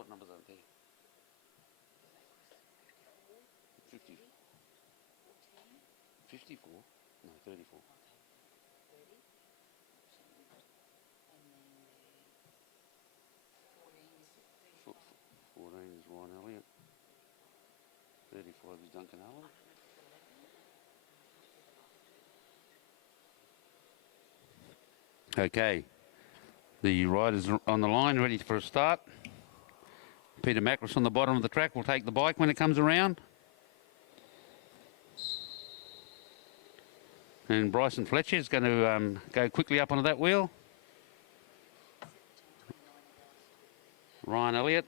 What numbers are there? 50. 54? No, 34. 14 is Ryan Elliott. 35 is Duncan Allen. Okay, the riders are on the line, ready for a start. Peter Macris on the bottom of the track will take the bike when it comes around. And Bryson Fletcher is going to go quickly up onto that wheel. Ryan Elliott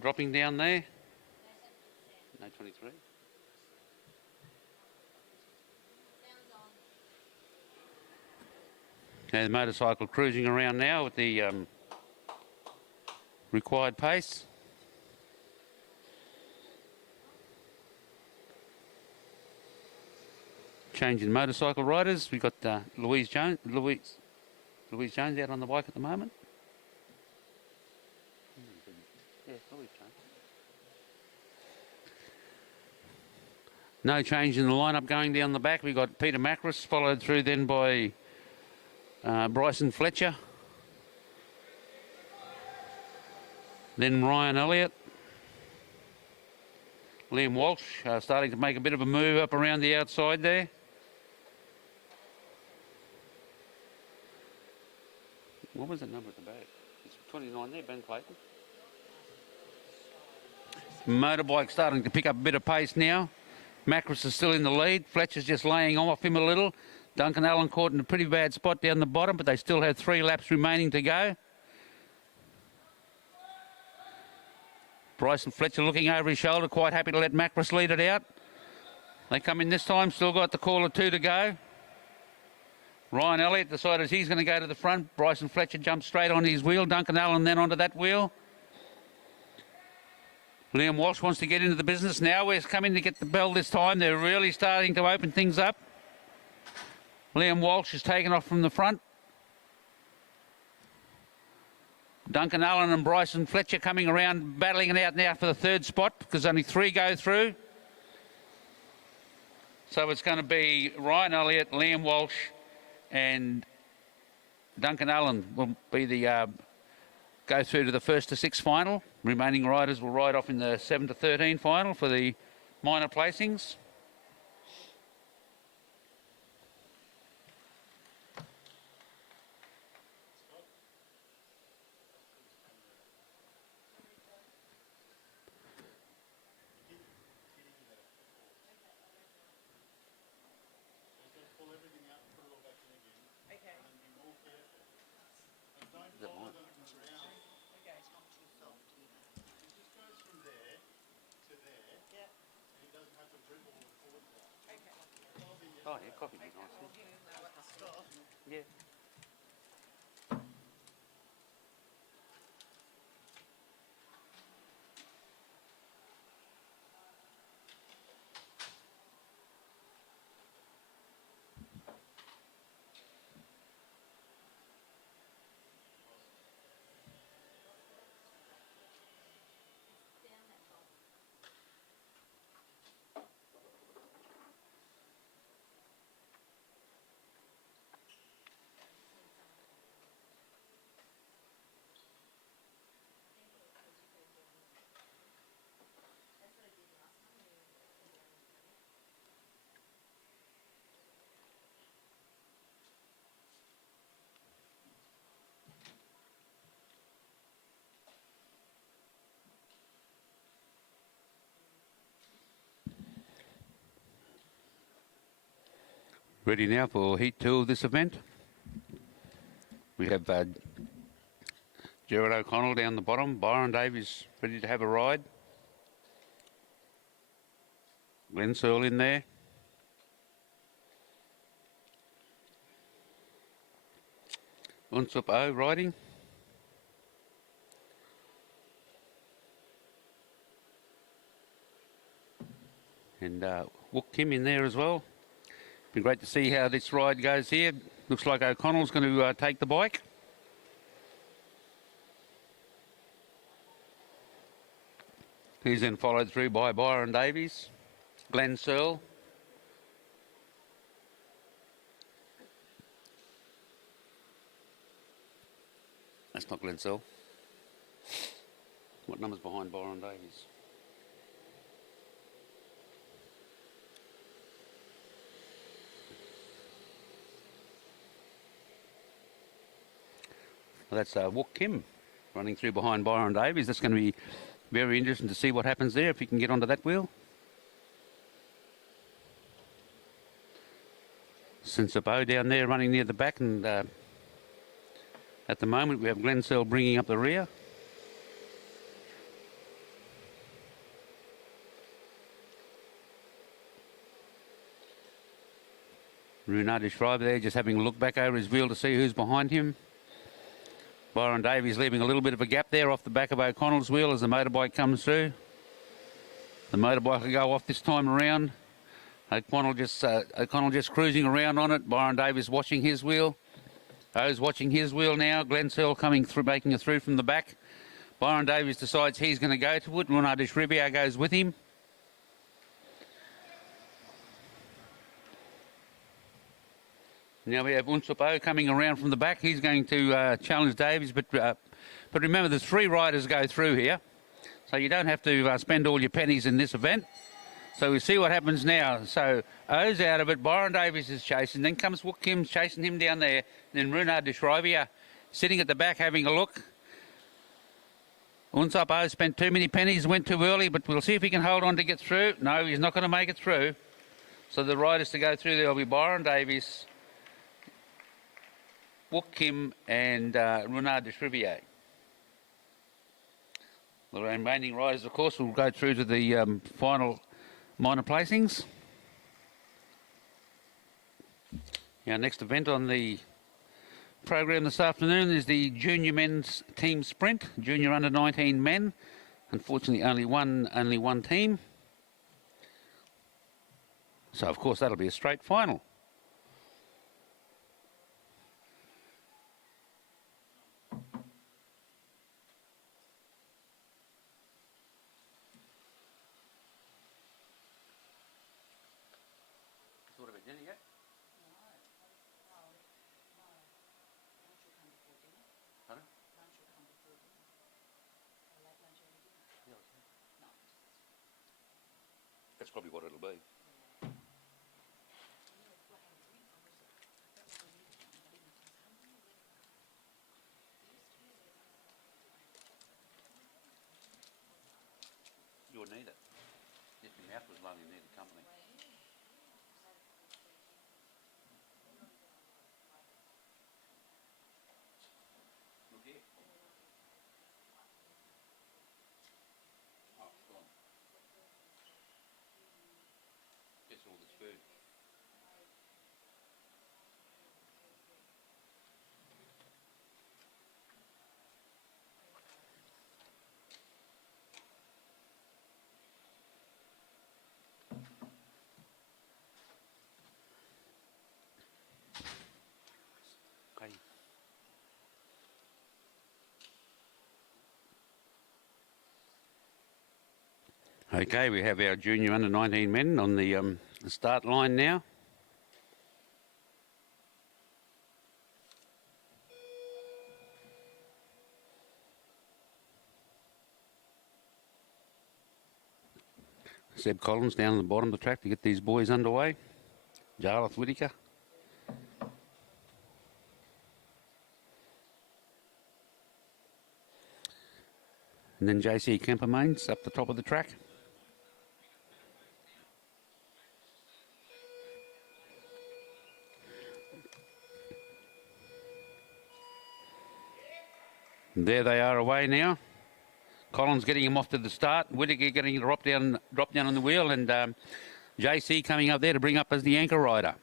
dropping down there. No, 23. And the motorcycle cruising around now with the required pace. Changing motorcycle riders. We've got Louise Jones out on the bike at the moment. Yeah, Louise Jones. No change in the lineup going down the back. We've got Peter Macris, followed through then by Bryson Fletcher. Then Ryan Elliott. Liam Walsh starting to make a bit of a move up around the outside there. What was the number at the back? It's 29 there, Ben Clayton. Motorbike starting to pick up a bit of pace now. Macris is still in the lead. Fletcher's just laying off him a little. Duncan Allen caught in a pretty bad spot down the bottom, but they still have 3 laps remaining to go. Bryson Fletcher looking over his shoulder, quite happy to let Macris lead it out. They come in this time, still got the call of 2 to go. Ryan Elliott decided he's going to go to the front. Bryson Fletcher jumped straight on his wheel. Duncan Allen then onto that wheel. Liam Walsh wants to get into the business now. We're coming to get the bell this time. They're really starting to open things up. Liam Walsh is taken off from the front. Duncan Allen and Bryson Fletcher coming around, battling it out now for the 3rd spot because only 3 go through. So it's going to be Ryan Elliott, Liam Walsh and Duncan Allen will be the go through to the 1st to 6th final. Remaining riders will ride off in the 7 to 13 final for the minor placings. Oh, yeah, coffee would be nice. Yeah. Ready now for Heat 2 of this event. We have Gerard O'Connell down the bottom. Byron Davies ready to have a ride. Glenn Searle in there. Unsup O riding. And Wook Kim in there as well. Be great to see how this ride goes here. Looks like O'Connell's going to take the bike. He's then followed through by Byron Davies, Glenn Searle, that's not Glenn Searle. What number's behind Byron Davies? Well, that's Wook Kim running through behind Byron Davies. That's going to be very interesting to see what happens there if he can get onto that wheel. Sensibo down there running near the back, and at the moment we have Glenn Searle bringing up the rear. Runardi Schreiber there just having a look back over his wheel to see who's behind him. Byron Davies leaving a little bit of a gap there off the back of O'Connell's wheel as the motorbike comes through. The motorbike will go off this time around. O'Connell just cruising around on it. Byron Davies watching his wheel. O's watching his wheel now. Glenn Searle coming through, making it through from the back. Byron Davies decides he's going to go to it. Runardi Schreiber goes with him. Now we have Unsupo coming around from the back. He's going to challenge Davies, but remember there's 3 riders go through here, so you don't have to spend all your pennies in this event. So we see what happens now. So O's out of it. Byron Davies is chasing. Then comes Wook Kim chasing him down there. Then Runardi Schreiber sitting at the back having a look. Unsupo spent too many pennies, went too early, but we'll see if he can hold on to get through. No, he's not going to make it through. So the riders to go through there will be Byron Davies, Wook Kim and Runardi Schreiber. The remaining riders, of course, will go through to the final minor placings. Our next event on the program this afternoon is the junior men's team sprint, junior under 19 men. Unfortunately, only one team. So, of course, that'll be a straight final. That's probably what it'll be. You'll need it. If your mouth was low, you need a company. Look here. Oh, it's gone. Gets all this food. Okay. Okay, we have our junior under 19 men on the start line now. Seb Collins down at the bottom of the track to get these boys underway. Jarlath Whittaker. And then JC Kempermains up the top of the track. And there they are away now. Collins getting him off to the start. Whittaker getting a drop down on the wheel, and JC coming up there to bring up as the anchor rider.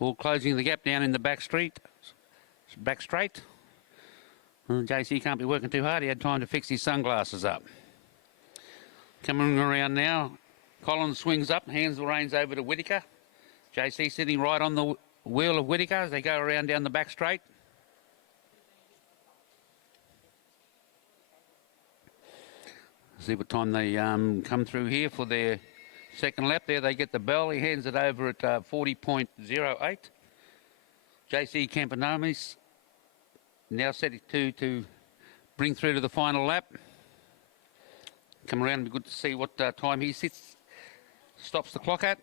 All closing the gap down in the back straight. Well, JC can't be working too hard. He had time to fix his sunglasses up. Coming around now, Collins swings up, hands the reins over to Whittaker. JC sitting right on the wheel of Whittaker as they go around down the back straight. See what time they come through here for their second lap. There they get the bell. He hands it over at 40.08. JC Campanomis now set it to bring through to the final lap. Come around and be good to see what time he stops the clock at.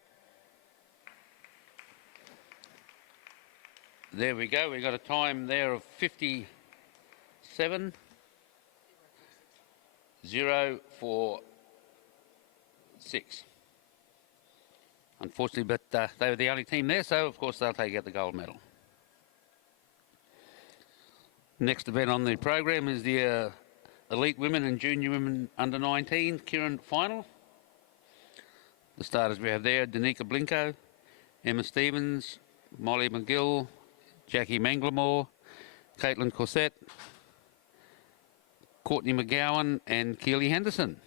There we go. We got a time there of 57.046. Unfortunately, but they were the only team there, so of course they'll take out the gold medal. Next event on the program is the Elite Women and Junior Women Under 19 keirin final. The starters we have there: Danica Blinko, Emma Stevens, Molly McGill, Jackie Manglemore, Caitlin Corsett, Courtney McGowan and Keely Henderson.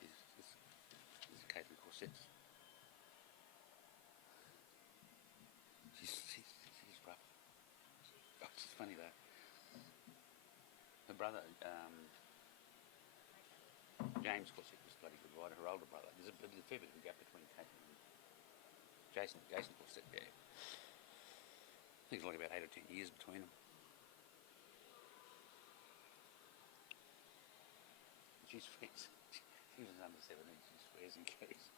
This is Caitlin Corsett. She's rough. Oh, she's funny though. Her brother, James Corsett, was a bloody good rider, her older brother. There's a fair bit of a gap between Caitlin and Jason Corsett there. I think it's like about 8 or 10 years between them. She swears. She was under 17, she swears and carries.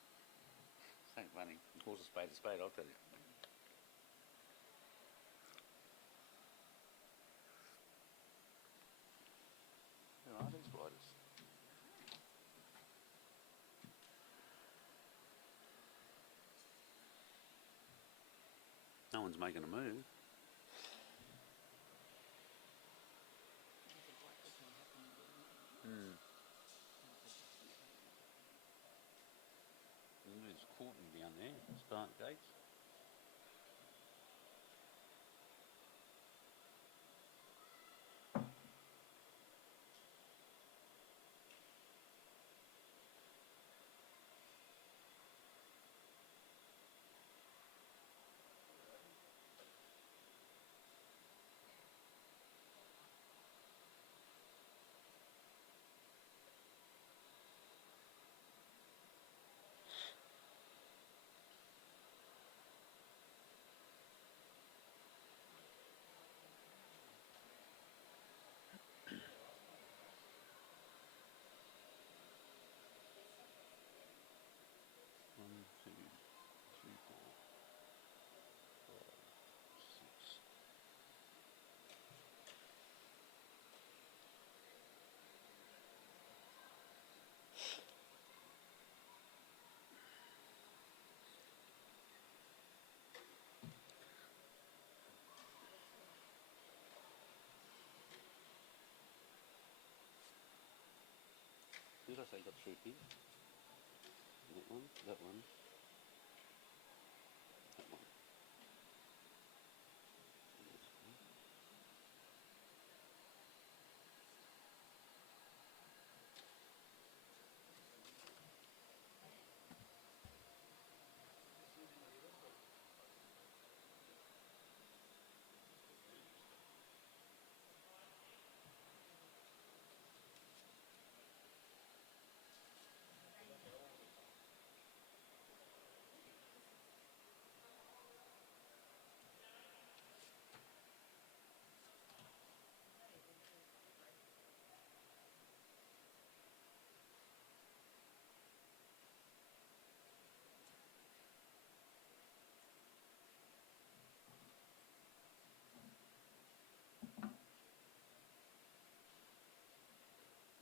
So funny. Calls a spade, I'll tell you. Who are these riders? No one's making a move. There's Courtney down there, start gates. Who did I say got through here? That one, that one, that one.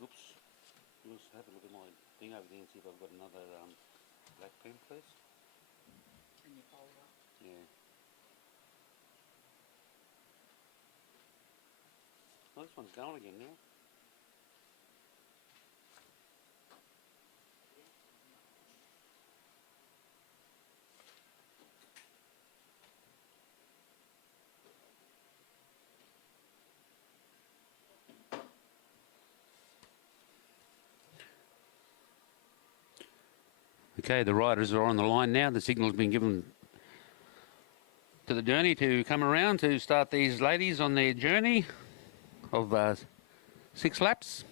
Oops. Let's have a look at my thing over there and see if I've got another black pen, please. And you follow up? Yeah. Well, this one's going again now. Okay, the riders are on the line now. The signal's been given to the journey to come around to start these ladies on their journey of 6 laps.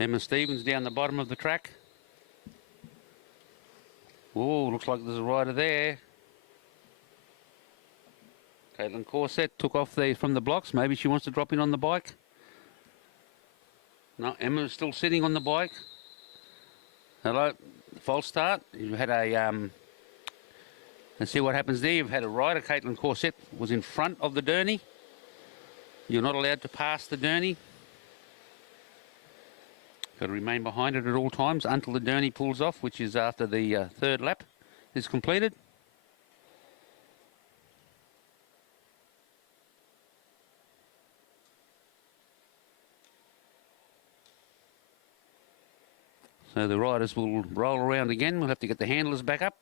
Emma Stevens down the bottom of the track. Oh, looks like there's a rider there. Caitlin Corset took off from the blocks. Maybe she wants to drop in on the bike. No, Emma's still sitting on the bike. Hello, false start. You had a let's see what happens there. You've had a rider. Caitlin Corset was in front of the Derny. You're not allowed to pass the Derny. Got to remain behind it at all times until the Derny pulls off, which is after the 3rd lap is completed. So the riders will roll around again. We'll have to get the handlers back up.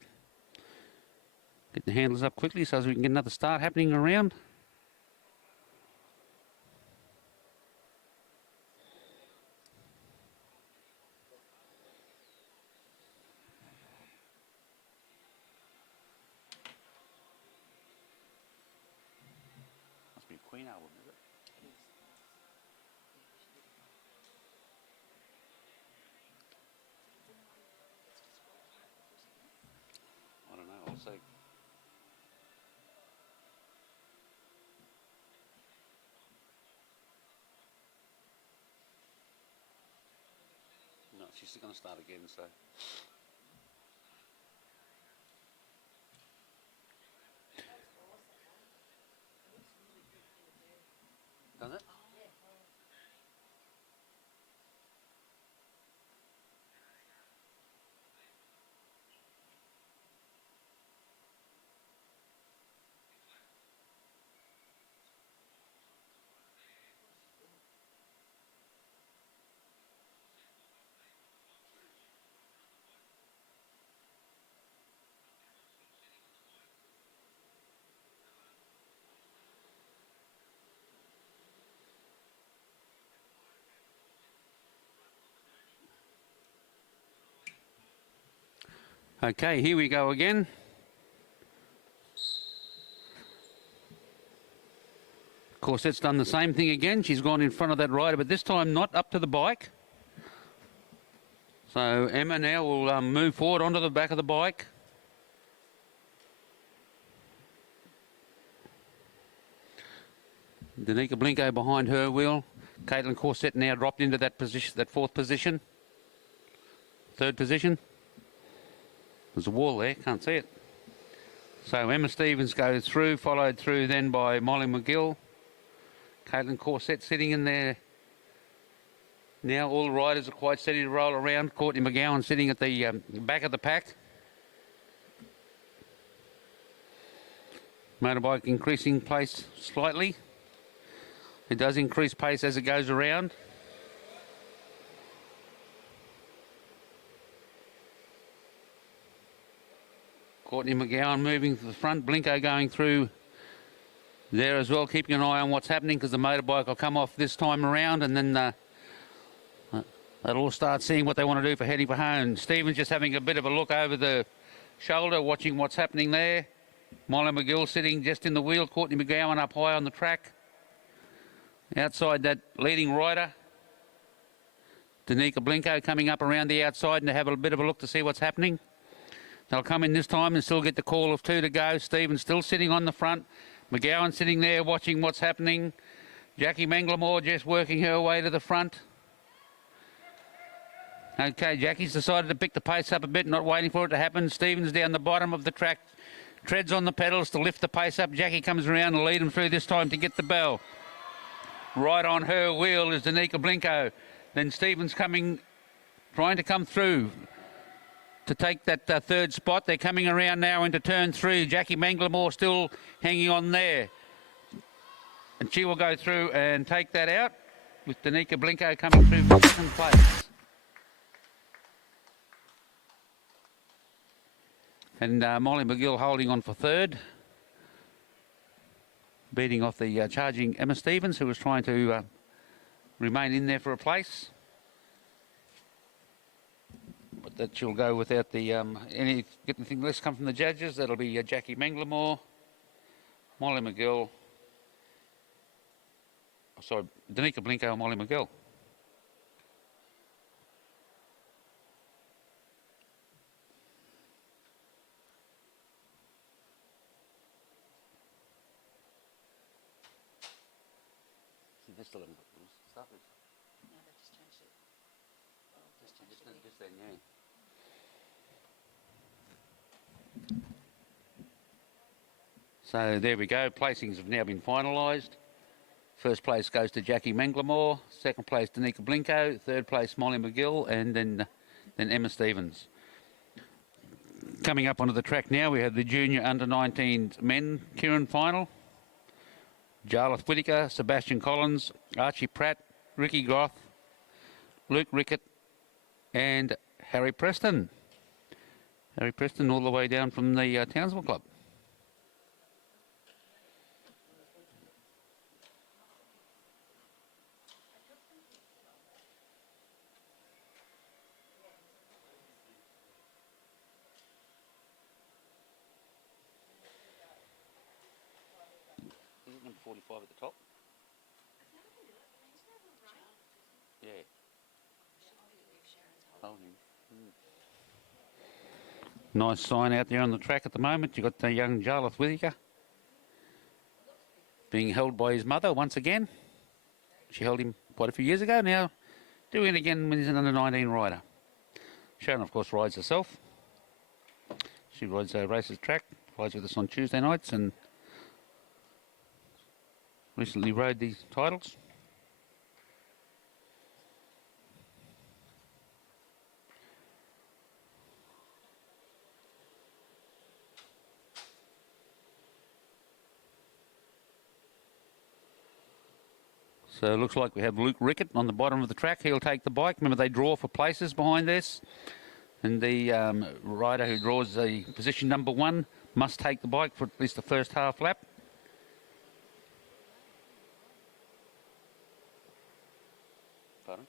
Get the handlers up quickly so as we can get another start happening around. Must be Queen album, is it? I don't know, I'll see. No, she's going to start again, so. Does it? Okay, here we go again. Corset's done the same thing again. She's gone in front of that rider, but this time not up to the bike. So Emma now will move forward onto the back of the bike. Danica Blinko behind her wheel. Caitlin Corset now dropped into that position, that 4th position. 3rd position. There's a wall there, can't see it. So Emma Stevens goes through, followed through then by Molly McGill. Caitlin Corset sitting in there. Now all the riders are quite steady to roll around. Courtney McGowan sitting at the back of the pack. Motorbike increasing pace slightly. It does increase pace as it goes around. Courtney McGowan moving to the front, Blinko going through there as well, keeping an eye on what's happening because the motorbike will come off this time around and then they'll all start seeing what they want to do for heading for home. Stephen's just having a bit of a look over the shoulder, watching what's happening there. Molly McGill sitting just in the wheel, Courtney McGowan up high on the track. Outside that leading rider, Danica Blinko coming up around the outside and to have a bit of a look to see what's happening. They'll come in this time and still get the call of 2 to go. Stevens still sitting on the front. McGowan sitting there watching what's happening. Jackie Manglemore just working her way to the front. Okay, Jackie's decided to pick the pace up a bit, not waiting for it to happen. Stevens down the bottom of the track, treads on the pedals to lift the pace up. Jackie comes around and lead him through this time to get the bell. Right on her wheel is Danica Blinko. Then Stevens coming, trying to come through to take that 3rd spot. They're coming around now into turn 3. Jackie Manglemore still hanging on there. And she will go through and take that out with Danica Blinko coming through for 2nd place. And Molly McGill holding on for 3rd. Beating off the charging Emma Stevens, who was trying to remain in there for a place. But that she'll go without the anything less come from the judges. That'll be Jackie Manglemore, Molly McGill. Oh, sorry, Danica Blinko and Molly McGill. See, they still haven't got those starters. No, they've just changed it. Well, just changed it. Just then, yeah. So there we go. Placings have now been finalised. First place goes to Jackie Manglemore. Second place, Danica Blinko. Third place, Molly McGill. And then Emma Stevens. Coming up onto the track now, we have the junior under-19 men keirin final. Jarlath Whittaker, Sebastian Collins, Archie Pratt, Ricky Groth, Luke Rickett, and Harry Preston. Harry Preston all the way down from the Townsville Club. Is it number 45 at the top? Yeah. Holding. Nice sign out there on the track at the moment. You've got the young Jarlath Whittaker being held by his mother once again. She held him quite a few years ago. Now doing it again when he's an under-19 rider. Sharon, of course, rides herself. She rides races track, rides with us on Tuesday nights, and recently rode these titles. So it looks like we have Luke Rickett on the bottom of the track. He'll take the bike. Remember, they draw for places behind this. And the rider who draws the position number 1 must take the bike for at least the first half lap. Pardon?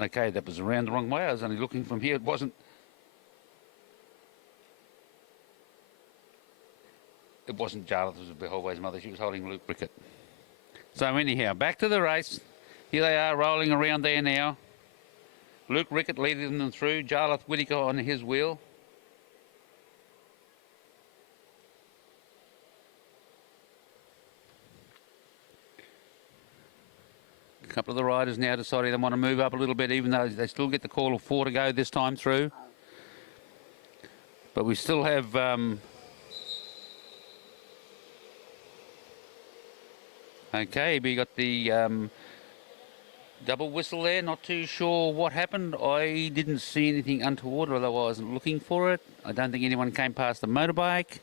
Okay, that was around the wrong way. I was only looking from here. It wasn't. It wasn't Jarlath, it was Beholway's mother. She was holding Luke Rickett. So anyhow, back to the race. Here they are rolling around there now. Luke Rickett leading them through. Jarlath Whittaker on his wheel. A couple of the riders now deciding they want to move up a little bit, even though they still get the call of 4 to go this time through. But we still have... Okay, we got the double whistle there. Not too sure what happened. I didn't see anything untoward, although I wasn't looking for it. I don't think anyone came past the motorbike.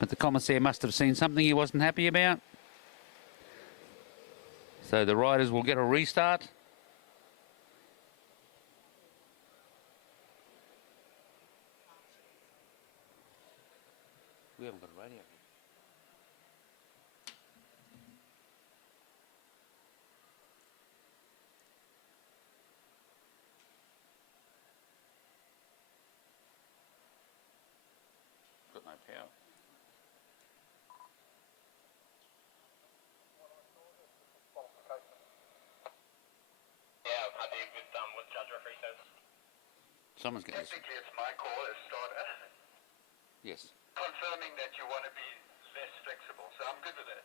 But the commissaire must have seen something he wasn't happy about. So the riders will get a restart. We haven't got a radio. Got no power. Yeah, I'm happy with what judge referee says. Someone's getting this. Technically, it's my call as starter, Yes. confirming that you want to be less flexible. So I'm good with that.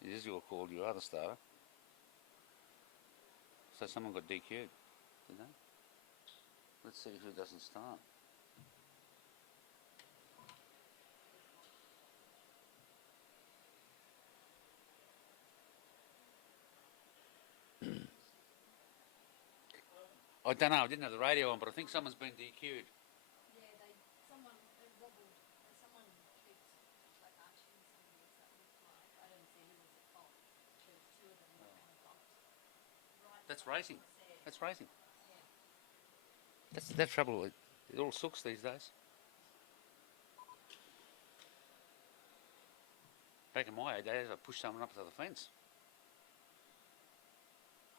It is your call. You are the starter. So someone got DQ'd, didn't they? Let's see who doesn't start. I don't know. I didn't have the radio on, but I think someone's been DQ'd. Yeah, someone wobbled, someone kicked, like Archie and somebody else that looked like, I don't see who was at fault. There was 2 of them that kind of bumped. Right. That's racing. There. That's racing. Yeah. That's trouble. It all sucks these days. Back in my day, they had to push someone up to the fence.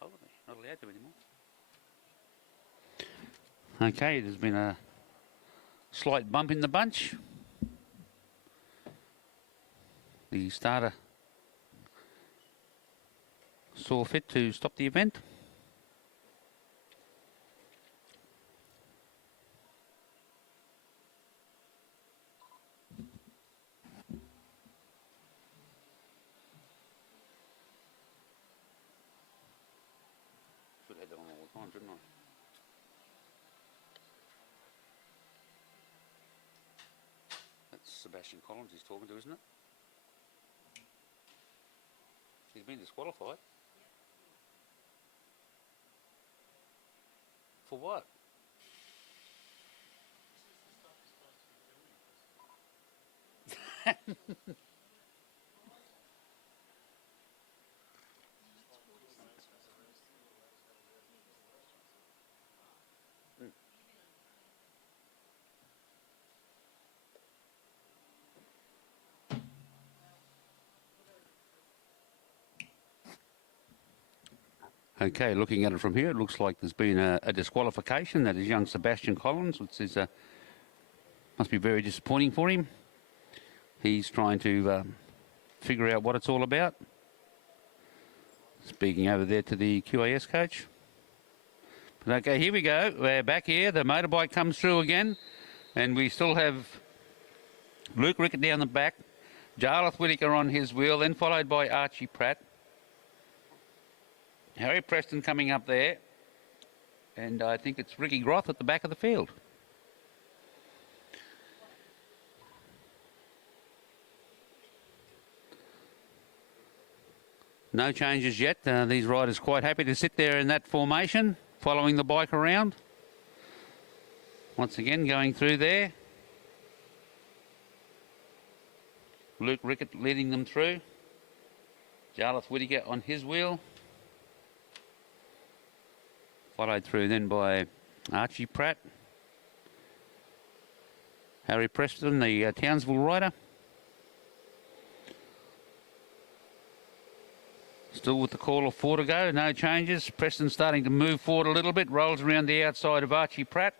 Hold me, not allowed to anymore. Okay, there's been a slight bump in the bunch. The starter saw fit to stop the event. Should have had that on all the time, shouldn't I? That's Sebastian Collins he's talking to, isn't it? He's been disqualified. For what? Okay, looking at it from here, it looks like there's been a disqualification. That is young Sebastian Collins, which is must be very disappointing for him. He's trying to figure out what it's all about. Speaking over there to the QAS coach. But okay, here we go. We're back here. The motorbike comes through again, and we still have Luke Rickett down the back, Jarlath Whittaker on his wheel, then followed by Archie Pratt. Harry Preston coming up there, and I think it's Ricky Groth at the back of the field. No changes yet. These riders quite happy to sit there in that formation, following the bike around. Once again, going through there. Luke Rickett leading them through. Jarlath Whittaker on his wheel. Followed through then by Archie Pratt. Harry Preston, the Townsville rider. Still with the call of 4 to go, no changes. Preston starting to move forward a little bit, rolls around the outside of Archie Pratt.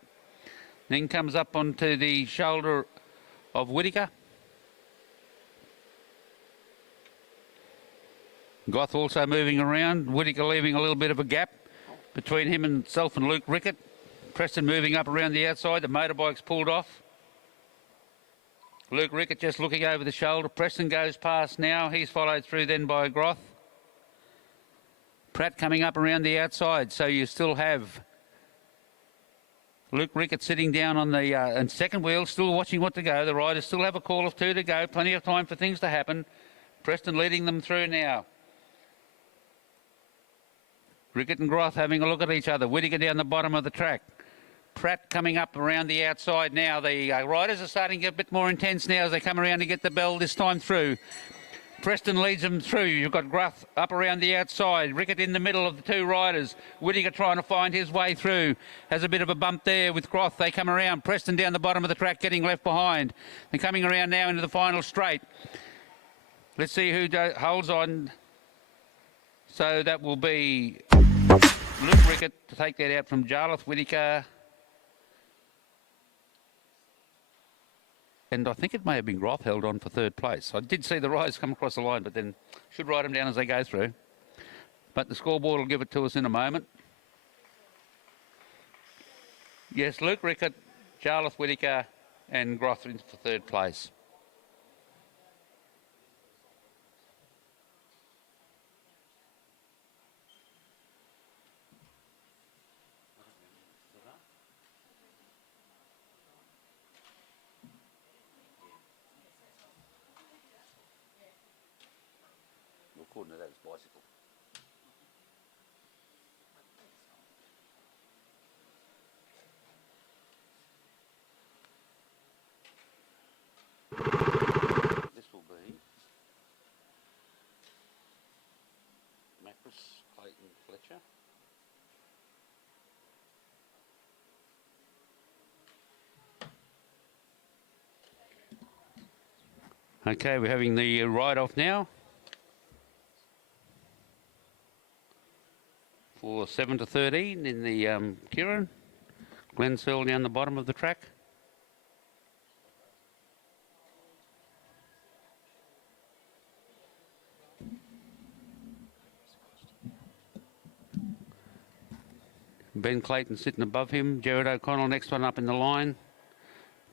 Then comes up onto the shoulder of Whittaker. Goth also moving around, Whittaker leaving a little bit of a gap between himself and Luke Rickett. Preston moving up around the outside. The motorbike's pulled off. Luke Rickett just looking over the shoulder. Preston goes past now. He's followed through then by Groth. Pratt coming up around the outside. So you still have Luke Rickett sitting down on the second wheel, still watching what to go. The riders still have a call of 2 to go. Plenty of time for things to happen. Preston leading them through now. Rickett and Groth having a look at each other. Whittaker down the bottom of the track. Pratt coming up around the outside now. The riders are starting to get a bit more intense now as they come around to get the bell this time through. Preston leads them through. You've got Groth up around the outside. Rickett in the middle of the 2 riders. Whittaker trying to find his way through. Has a bit of a bump there with Groth. They come around. Preston down the bottom of the track getting left behind. They're coming around now into the final straight. Let's see who holds on. So that will be Luke Rickett to take that out from Jarlath Whittaker. And I think it may have been Groth held on for 3rd place. I did see the riders come across the line, but then should write them down as they go through. But the scoreboard will give it to us in a moment. Yes, Luke Rickett, Jarlath Whittaker and Groth in for 3rd place. According to that, it's bicycle. This will be Macris, Clayton, Fletcher. Okay, we're having the ride-off now for 7 to 13 in the Keirin. Glen Searle down the bottom of the track. Ben Clayton sitting above him. Jared O'Connell next one up in the line.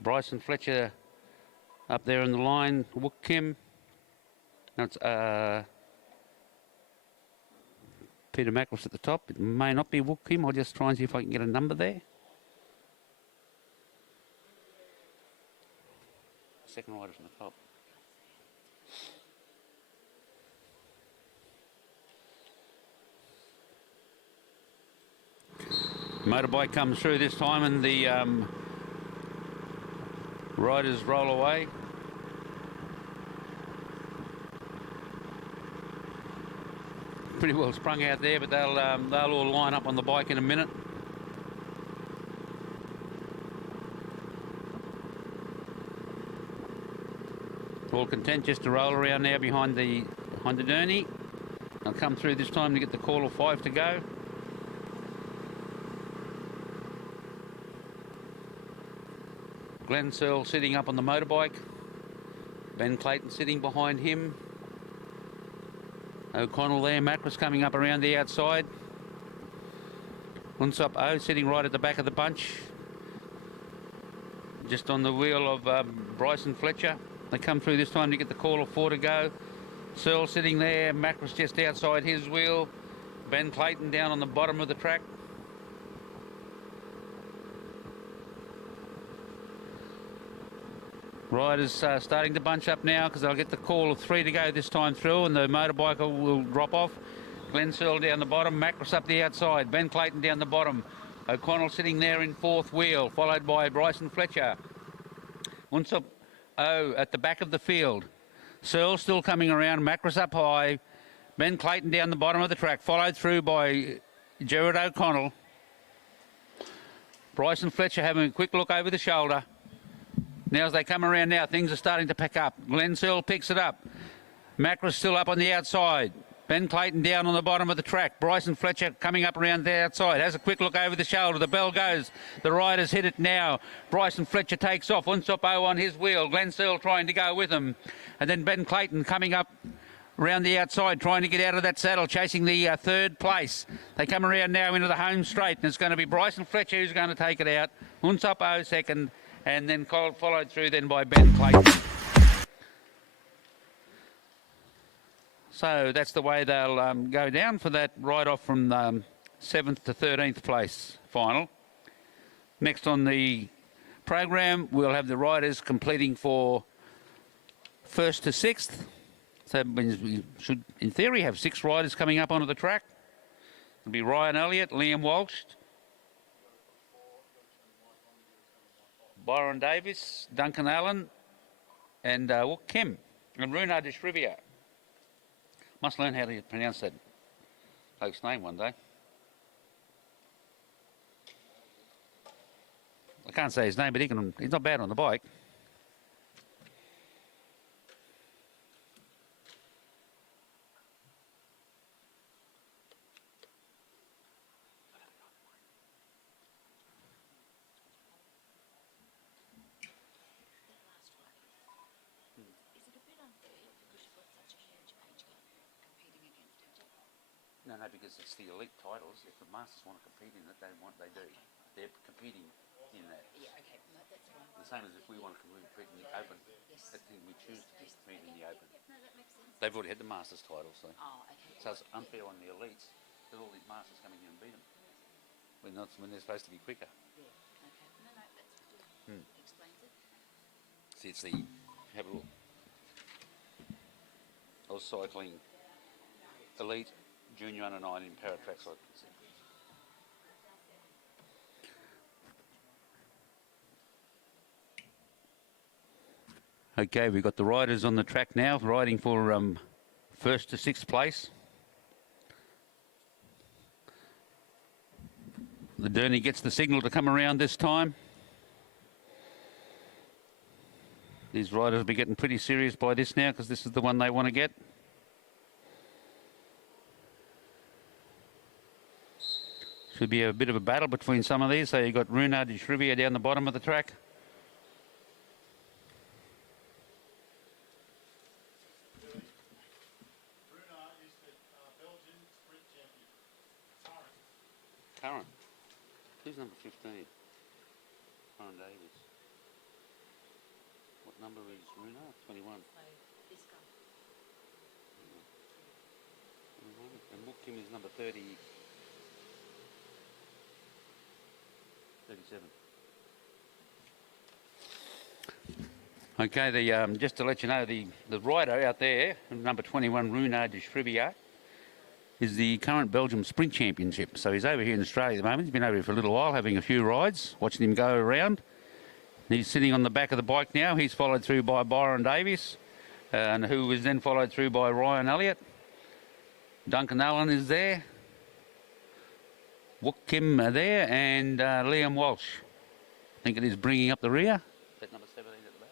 Bryson Fletcher up there in the line. Wook Kim. That's Peter Mackless at the top. It may not be Wook Kim. I'll just try and see if I can get a number there. Second rider from the top. Motorbike comes through this time and the riders roll away. Pretty well sprung out there, but they'll all line up on the bike in a minute. All content just to roll around now behind the Derny. They'll come through this time to get the call of 5 to go. Glen Searle sitting up on the motorbike. Ben Clayton sitting behind him. O'Connell there. Mackless coming up around the outside. Unsop O sitting right at the back of the bunch. Just on the wheel of Bryson Fletcher. They come through this time to get the call of 4 to go. Searle sitting there. Mackless just outside his wheel. Ben Clayton down on the bottom of the track. Riders starting to bunch up now because they'll get the call of 3 to go this time through and the motorbike will drop off. Glen Searle down the bottom, Mackless up the outside, Ben Clayton down the bottom. O'Connell sitting there in 4th wheel, followed by Bryson Fletcher. Unsop O at the back of the field. Searle still coming around, Mackless up high. Ben Clayton down the bottom of the track, followed through by Jared O'Connell. Bryson Fletcher having a quick look over the shoulder. Now as they come around now, things are starting to pick up. Glen Searle picks it up. Mackless still up on the outside. Ben Clayton down on the bottom of the track. Bryson Fletcher coming up around the outside. Has a quick look over the shoulder. The bell goes. The riders hit it now. Bryson Fletcher takes off. Unsop O on his wheel. Glen Searle trying to go with him. And then Ben Clayton coming up around the outside, trying to get out of that saddle, chasing the 3rd place. They come around now into the home straight, and it's going to be Bryson Fletcher who's going to take it out. Unsop O second. And then followed through then by Ben Clayton. So that's the way they'll go down for that ride-off from 7th to 13th place final. Next on the program, we'll have the riders completing for 1st to 6th. So that means we should, in theory, have 6 riders coming up onto the track. It'll be Ryan Elliott, Liam Walsh, Byron Davis, Duncan Allen, and Wook Kim, and Runa de Shrivia. Must learn how to pronounce that bloke's name one day. I can't say his name, but he's not bad on the bike. No, because it's the elite titles. If the masters want to compete in it, they do. They're competing in that. Yeah, okay, no, that's fine. The same as if we want to compete in the Open. Yes. I think we choose to compete in the Open. No, that makes sense. They've already had the masters titles, so. Oh, okay. So it's unfair on the elites that all these masters coming in and beat them when they're supposed to be quicker. Yeah, okay. No, that's good. Explains it. See, it's the have a look. I was cycling elite. Junior under 9 in Paratrack cycling. Okay, we've got the riders on the track now, riding for 1st to 6th place. The Derny gets the signal to come around this time. These riders will be getting pretty serious by this now because this is the one they want to get. Should be a bit of a battle between some of these. So you've got Runard de Shrivia down the bottom of the track. Runard is the Belgian sprint champion. Current. Who's number 15? Current Davis. What number is Runard? 21. This guy. 21. And Kim is number 30. 37. Okay, just to let you know, the rider out there, number 21, Runard de Shrivia, is the current Belgium Sprint Championship. So he's over here in Australia at the moment. He's been over here for a little while, having a few rides, watching him go around. He's sitting on the back of the bike now. He's followed through by Byron Davis, and who was then followed through by Ryan Elliott. Duncan Allen is there. Wook Kim are there, and Liam Walsh. I think it is bringing up the rear. That number 17 at the back.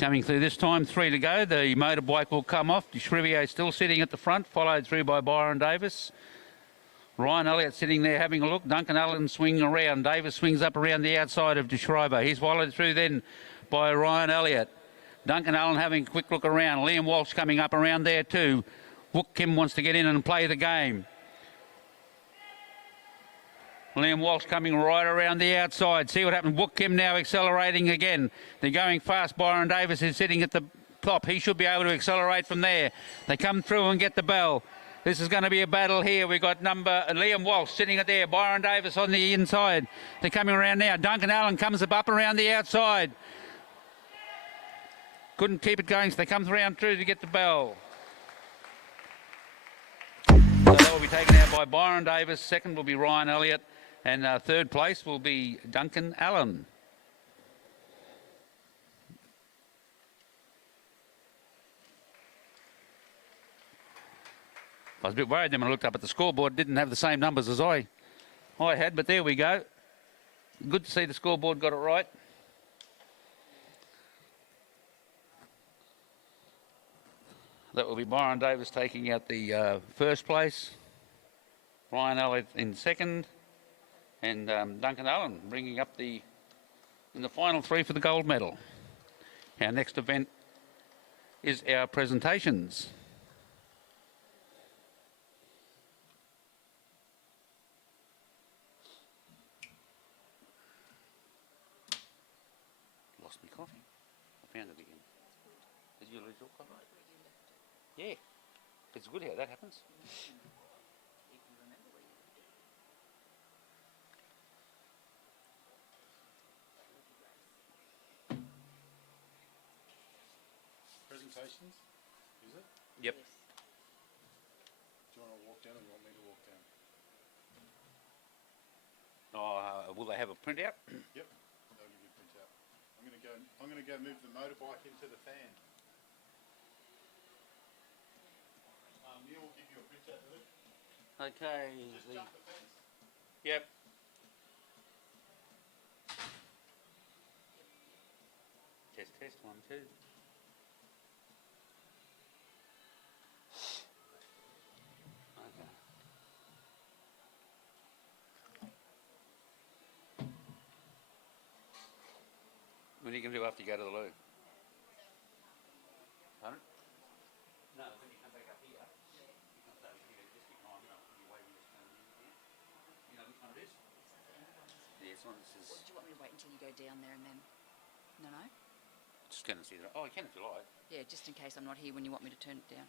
Coming through this time, 3 to go. The motorbike will come off. De Shrivia still sitting at the front, followed through by Byron Davis. Ryan Elliott sitting there having a look. Duncan Allen swinging around. Davis swings up around the outside of De Shrivia. He's followed through then by Ryan Elliott. Duncan Allen having a quick look around. Liam Walsh coming up around there too. Wook Kim wants to get in and play the game. Liam Walsh coming right around the outside. See what happened. Wook Kim now accelerating again. They're going fast. Byron Davis is sitting at the top. He should be able to accelerate from there. They come through and get the bell. This is going to be a battle here. We've got Liam Walsh sitting at there. Byron Davis on the inside. They're coming around now. Duncan Allen comes up around the outside. Couldn't keep it going, so they come around through to get the bell. So that will be taken out by Byron Davis. Second will be Ryan Elliott. And third place will be Duncan Allen. I was a bit worried then when I looked up at the scoreboard. It didn't have the same numbers as I had, but there we go. Good to see the scoreboard got it right. That will be Byron Davis taking out the first place. Ryan Elliott in second. And Duncan Allen bringing up in the final 3 for the gold medal. Our next event is our presentations. Lost my coffee. I found it again. Did you lose your coffee? Yeah. It's good how that happens. Presentations, is it? Yep. Do you want to walk down or do you want me to walk down? Will they have a printout? Yep, they'll give you a printout. I'm gonna go move the motorbike into the fan. Neil will give you a printout of it. Okay. Just jump the fence. Yep. Test 1, 2. Okay. What are you going to do after you go to the loo? Pardon? No, when you come back up here, you come over here just behind you wait when it's coming in here. You know which one it is? Yeah, it's one that says... Do you want me to wait until you go down there and then... No? Just going to see that. Oh, you can if you like. Yeah, just in case I'm not here when you want me to turn it down.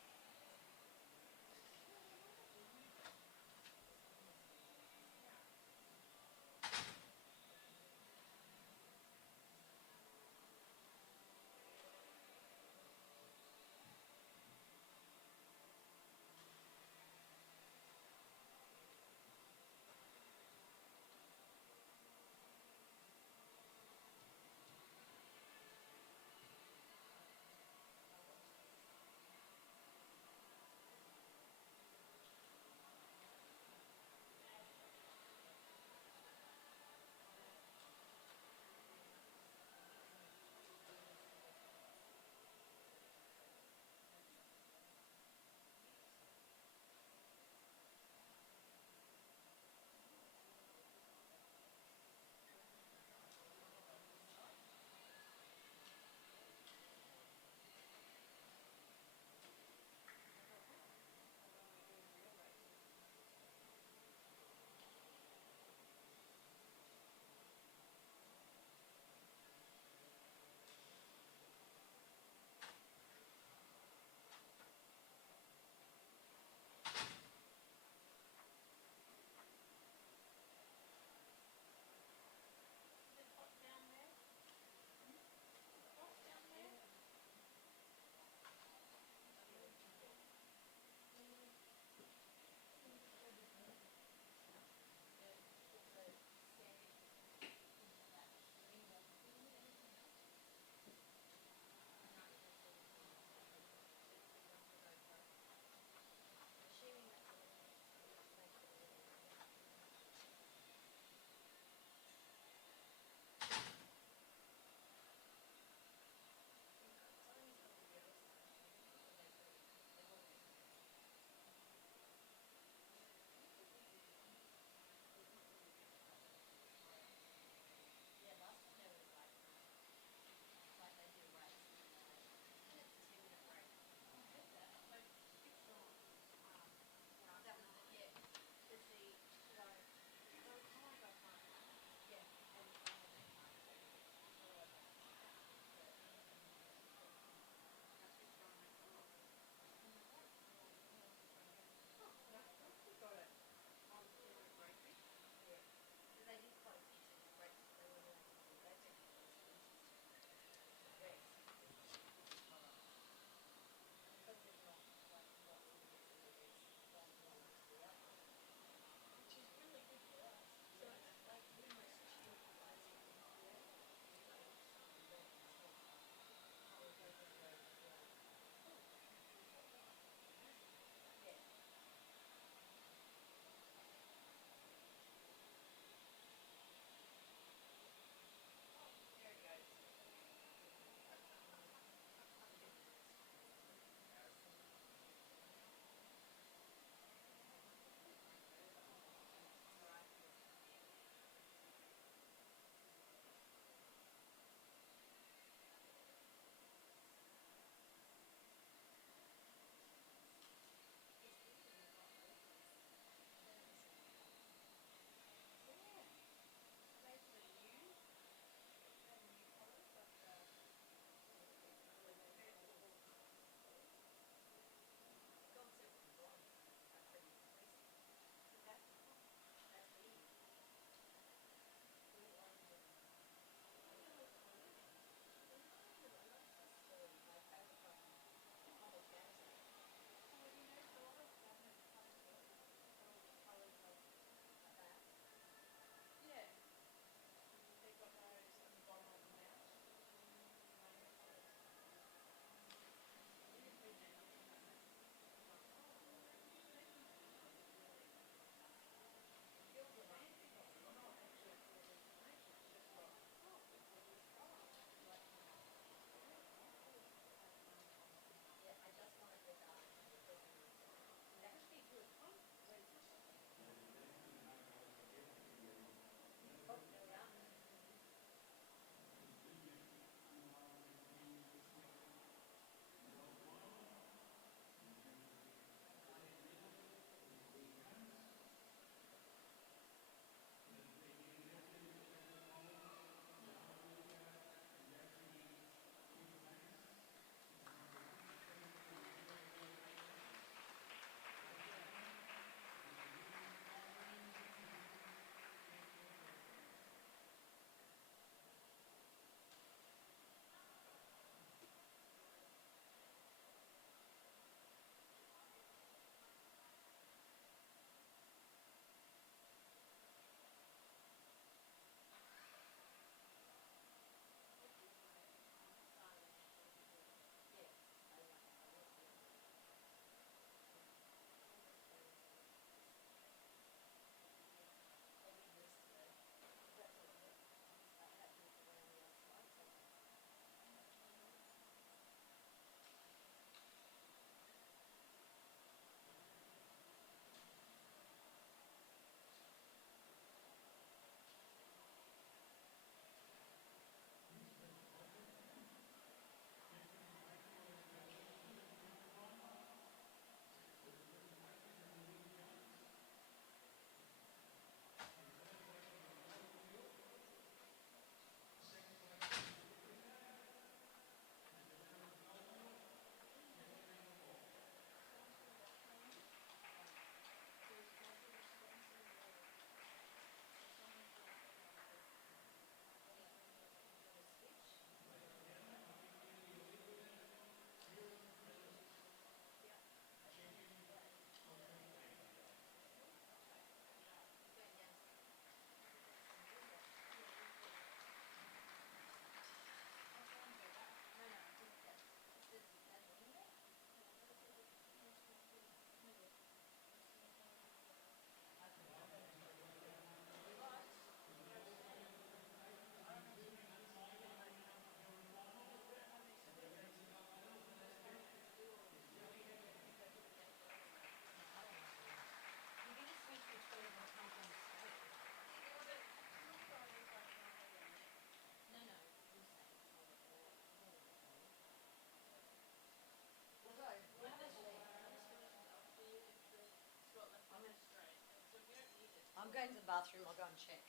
going to the bathroom. I'll go and check.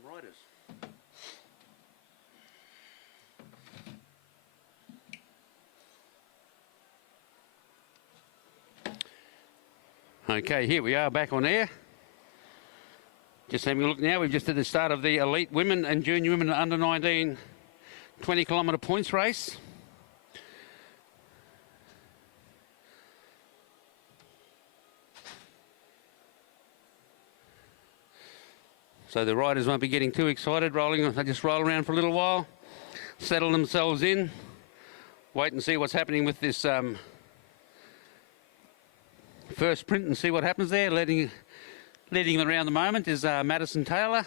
some riders. Okay, here we are back on air. Just having a look now. We've just at the start of the elite women and junior women under 19 20 kilometre points race. So the riders won't be getting too excited, they just roll around for a little while, settle themselves in, wait and see what's happening with this first sprint and see what happens there. Leading them around the moment is Madison Taylor.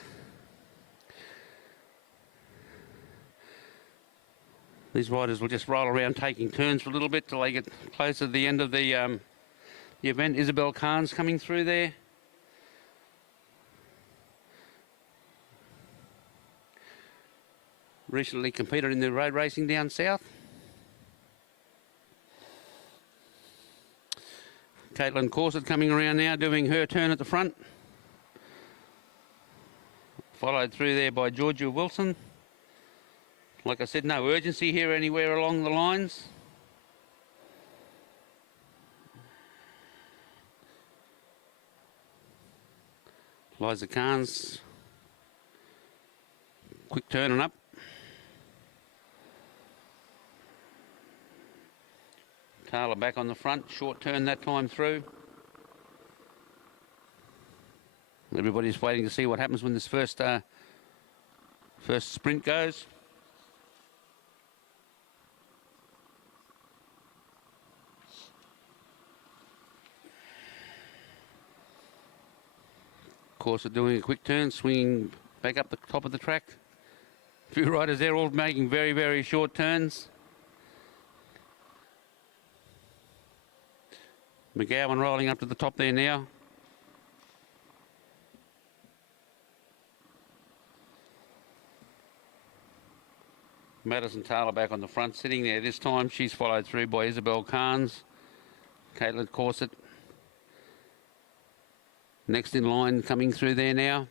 These riders will just roll around taking turns for a little bit till they get close to the end of the event. Isabel Khan's coming through there. Recently competed in the road racing down south. Caitlin Corset coming around now, doing her turn at the front. Followed through there by Georgia Wilson. Like I said, no urgency here anywhere along the lines. Liza Khan's quick turning up. Taylor back on the front, short turn that time through. Everybody's waiting to see what happens when this first sprint goes. Of course, they're doing a quick turn, swinging back up the top of the track. A few riders there all making very, very short turns. McGowan rolling up to the top there now. Madison Taylor back on the front, sitting there this time. She's followed through by Isabel Khan's. Caitlin Corset next in line, coming through there now.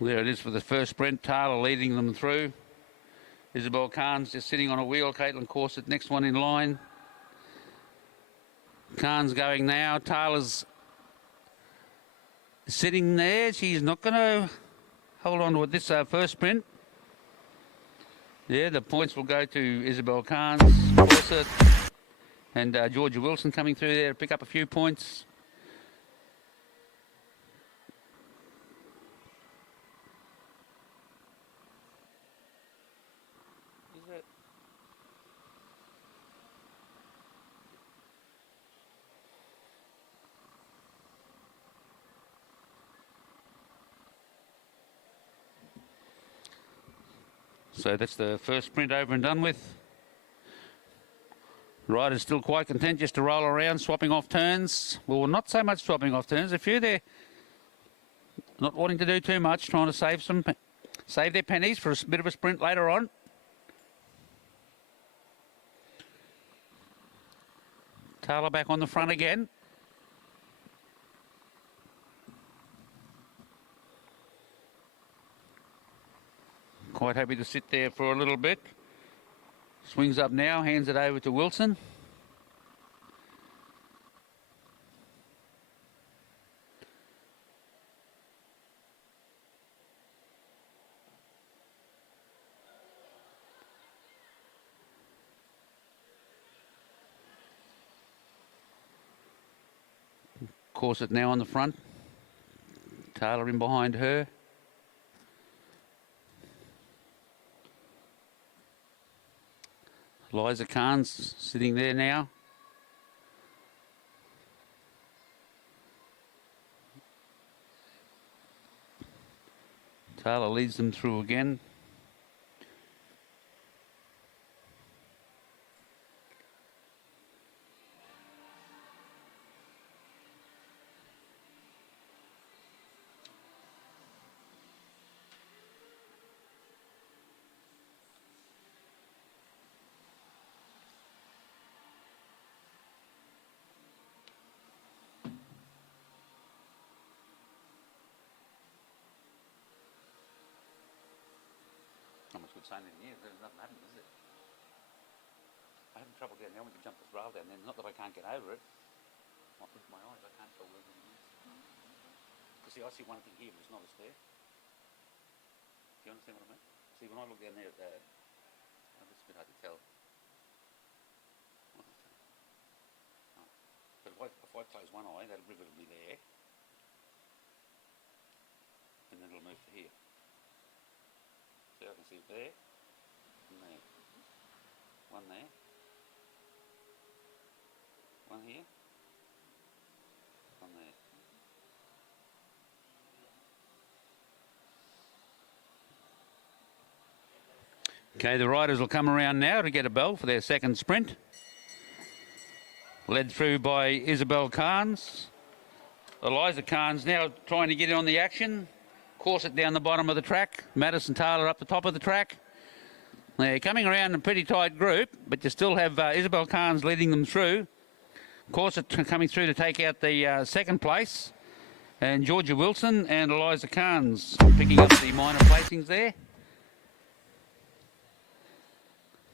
There it is for the first sprint. Taylor leading them through. Isabel Khan's just sitting on a wheel. Caitlin Corset next one in line. Khan's going now. Taylor's sitting there. She's not going to hold on to this first sprint. Yeah, the points will go to Isabel Khan's, Corset, and Georgia Wilson coming through there to pick up a few points. So that's the first sprint over and done with. Riders still quite content just to roll around, swapping off turns. Well, not so much swapping off turns. A few there not wanting to do too much, trying to save their pennies for a bit of a sprint later on. Taylor back on the front again. Quite happy to sit there for a little bit. Swings up now, hands it over to Wilson. Corset now on the front. Taylor in behind her. Liza Khan's sitting there now. Taylor leads them through again. Not much good saying in here. There's nothing happening, is there? I'm having trouble getting down. We can jump this rail down there. Not that I can't get over it. With my eyes, I can't tell where it is. Because see, I see one thing here, but it's not as there. Do you understand what I mean? See, when I look down there at that, oh, it's a bit hard to tell. Oh. But if I close one eye, that river will be there. And then it'll move to here. See, I can see it there. And there. One there. One here. One there. Okay, the riders will come around now to get a bell for their second sprint. Led through by Isabel Carnes. Eliza Carnes now trying to get in on the action. Corset down the bottom of the track. Madison Taylor up the top of the track. They're coming around in a pretty tight group, but you still have Isabel Carnes leading them through. Corset coming through to take out the second place. And Georgia Wilson and Eliza Carnes picking up the minor placings there.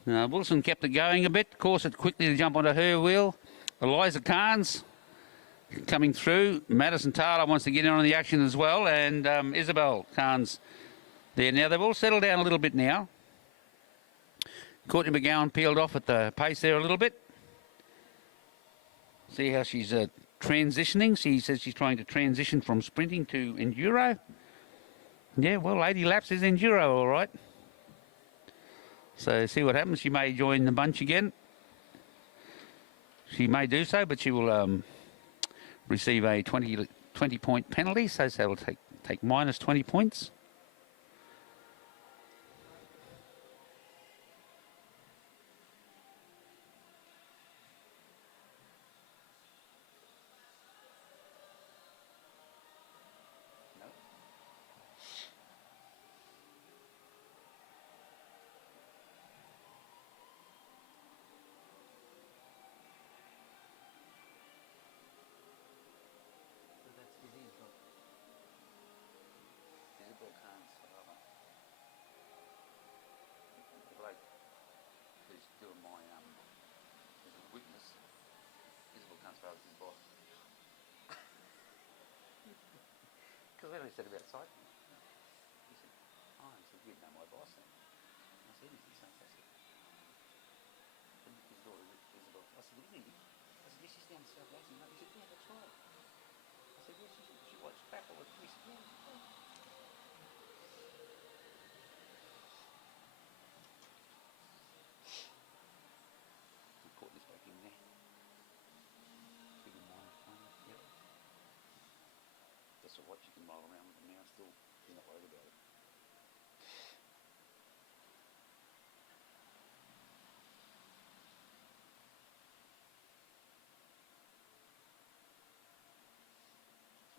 Wilson kept it going a bit. Corset quickly to jump onto her wheel. Eliza Carnes coming through. Madison Taylor wants to get in on the action as well. And Isabel Carnes there. Now they've all settled down a little bit now. Courtney McGowan peeled off at the pace there a little bit. See how she's transitioning. She says she's trying to transition from sprinting to enduro. Yeah, well, 80 laps is enduro, all right. So see what happens. She may join the bunch again. She may do so, but she will receive a 20 point penalty. So that will take minus 20 points. Because what he said about cycling. He said, you'd know my boss then. I said, he's fantastic. His daughter, Isabel. I said, isn't he? I said, yes, she's down South Lansing. He said, yeah, that's right. I said, yes, she watched crap. He said, yeah, that's right. I caught this back in there. Yep. That's what you can roll around with them now. Still, you're not worried about it.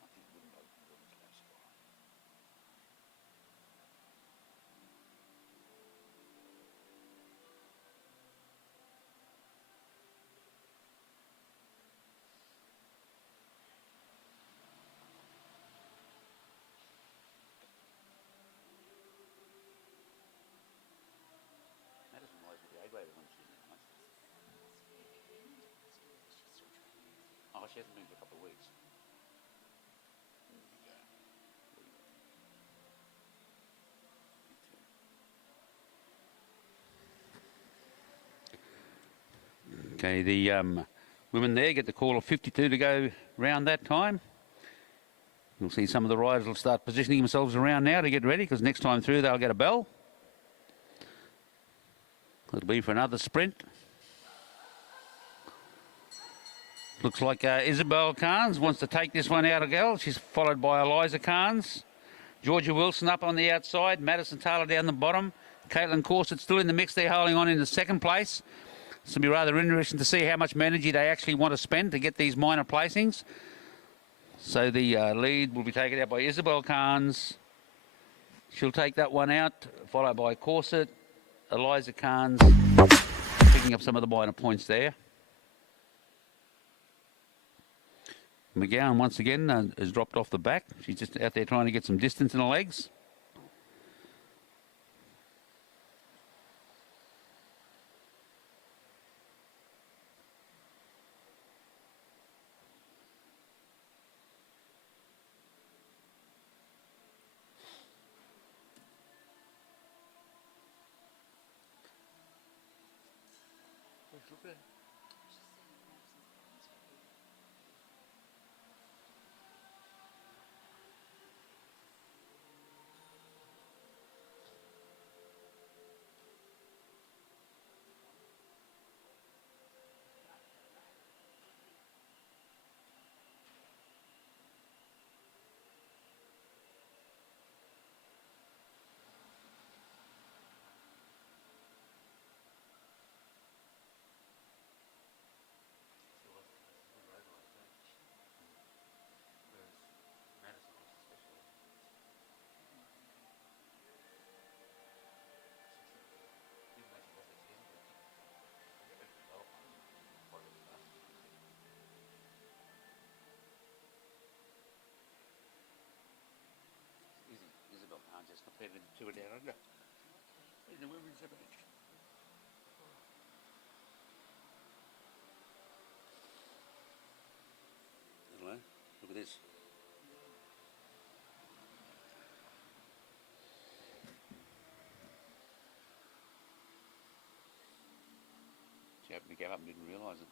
I think it wouldn't go close by. Oh, she hasn't been for a couple of weeks. Okay, the women there get the call of 52 to go round that time. You'll see some of the riders will start positioning themselves around now to get ready, because next time through they'll get a bell. It'll be for another sprint. Looks like Isabel Carnes wants to take this one out of gal. She's followed by Eliza Carnes. Georgia Wilson up on the outside. Madison Taylor down the bottom. Caitlin Corset still in the mix there, holding on in the second place. This will be rather interesting to see how much energy they actually want to spend to get these minor placings. So the lead will be taken out by Isabel Carnes. She'll take that one out, followed by Corset. Eliza Carnes picking up some of the minor points there. McGowan once again has dropped off the back. She's just out there trying to get some distance in the legs. through? Isabel can't just compare the two down under. In the women's event. Hello, look at this. She opened the gap up and didn't realise it.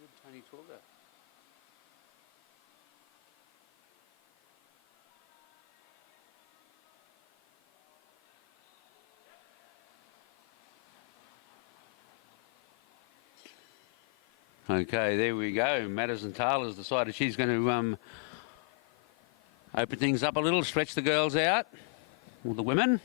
Good Tony Torgo. Okay, there we go. Madison Taylor's decided she's going to open things up a little, stretch the girls out, or the women.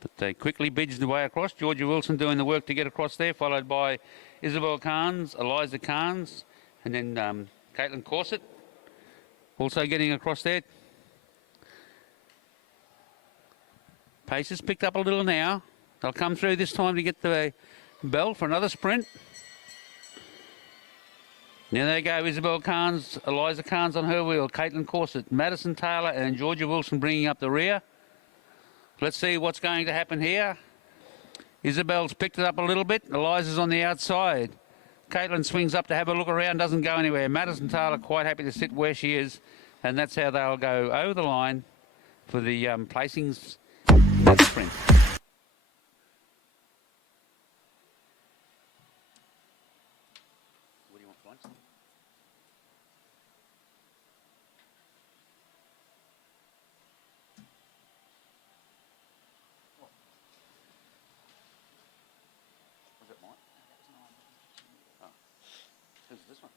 But they quickly bidged the way across. Georgia Wilson doing the work to get across there, followed by Isabel Carnes, Eliza Carnes, and then Caitlin Corset also getting across there. Pace has picked up a little now. They'll come through this time to get the bell for another sprint. Now they go, Isabel Carnes, Eliza Carnes on her wheel, Caitlin Corset, Madison Taylor and Georgia Wilson bringing up the rear. Let's see what's going to happen here. Isabel's picked it up a little bit. Eliza's on the outside. Caitlin swings up to have a look around, doesn't go anywhere. Madison Taylor quite happy to sit where she is, and that's how they'll go over the line for the placings in that sprint. What do you want, Florence? Was it mine? Oh. Who's this one?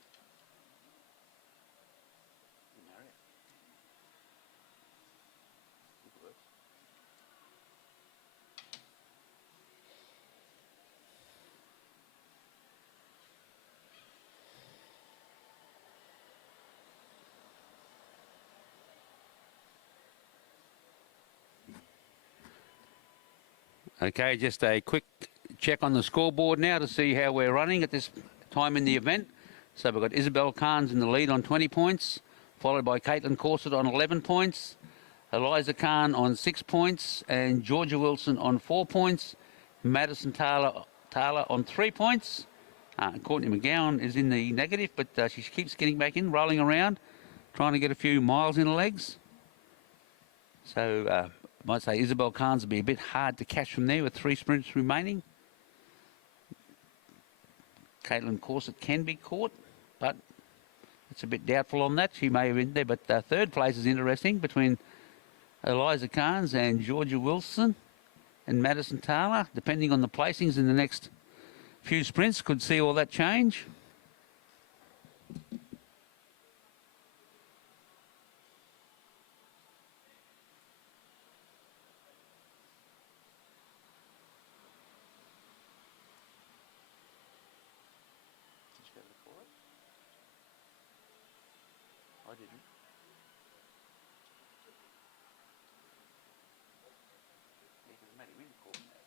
Marriott. Good work. Okay, just a quick check on the scoreboard now to see how we're running at this time in the event. So we've got Isabel Carnes in the lead on 20 points, followed by Caitlin Corset on 11 points, Eliza Carn on 6 points, and Georgia Wilson on 4 points, Madison Taylor on 3 points. Courtney McGowan is in the negative, but she keeps getting back in, rolling around, trying to get a few miles in her legs. So I might say Isabel Carnes will be a bit hard to catch from there with 3 sprints remaining. Caitlin Corset can be caught, but it's a bit doubtful on that. She may have been there, but third place is interesting between Eliza Carnes and Georgia Wilson and Madison Taylor. Depending on the placings in the next few sprints, could see all that change. I didn't. Yeah, because Matty Wynn called me that.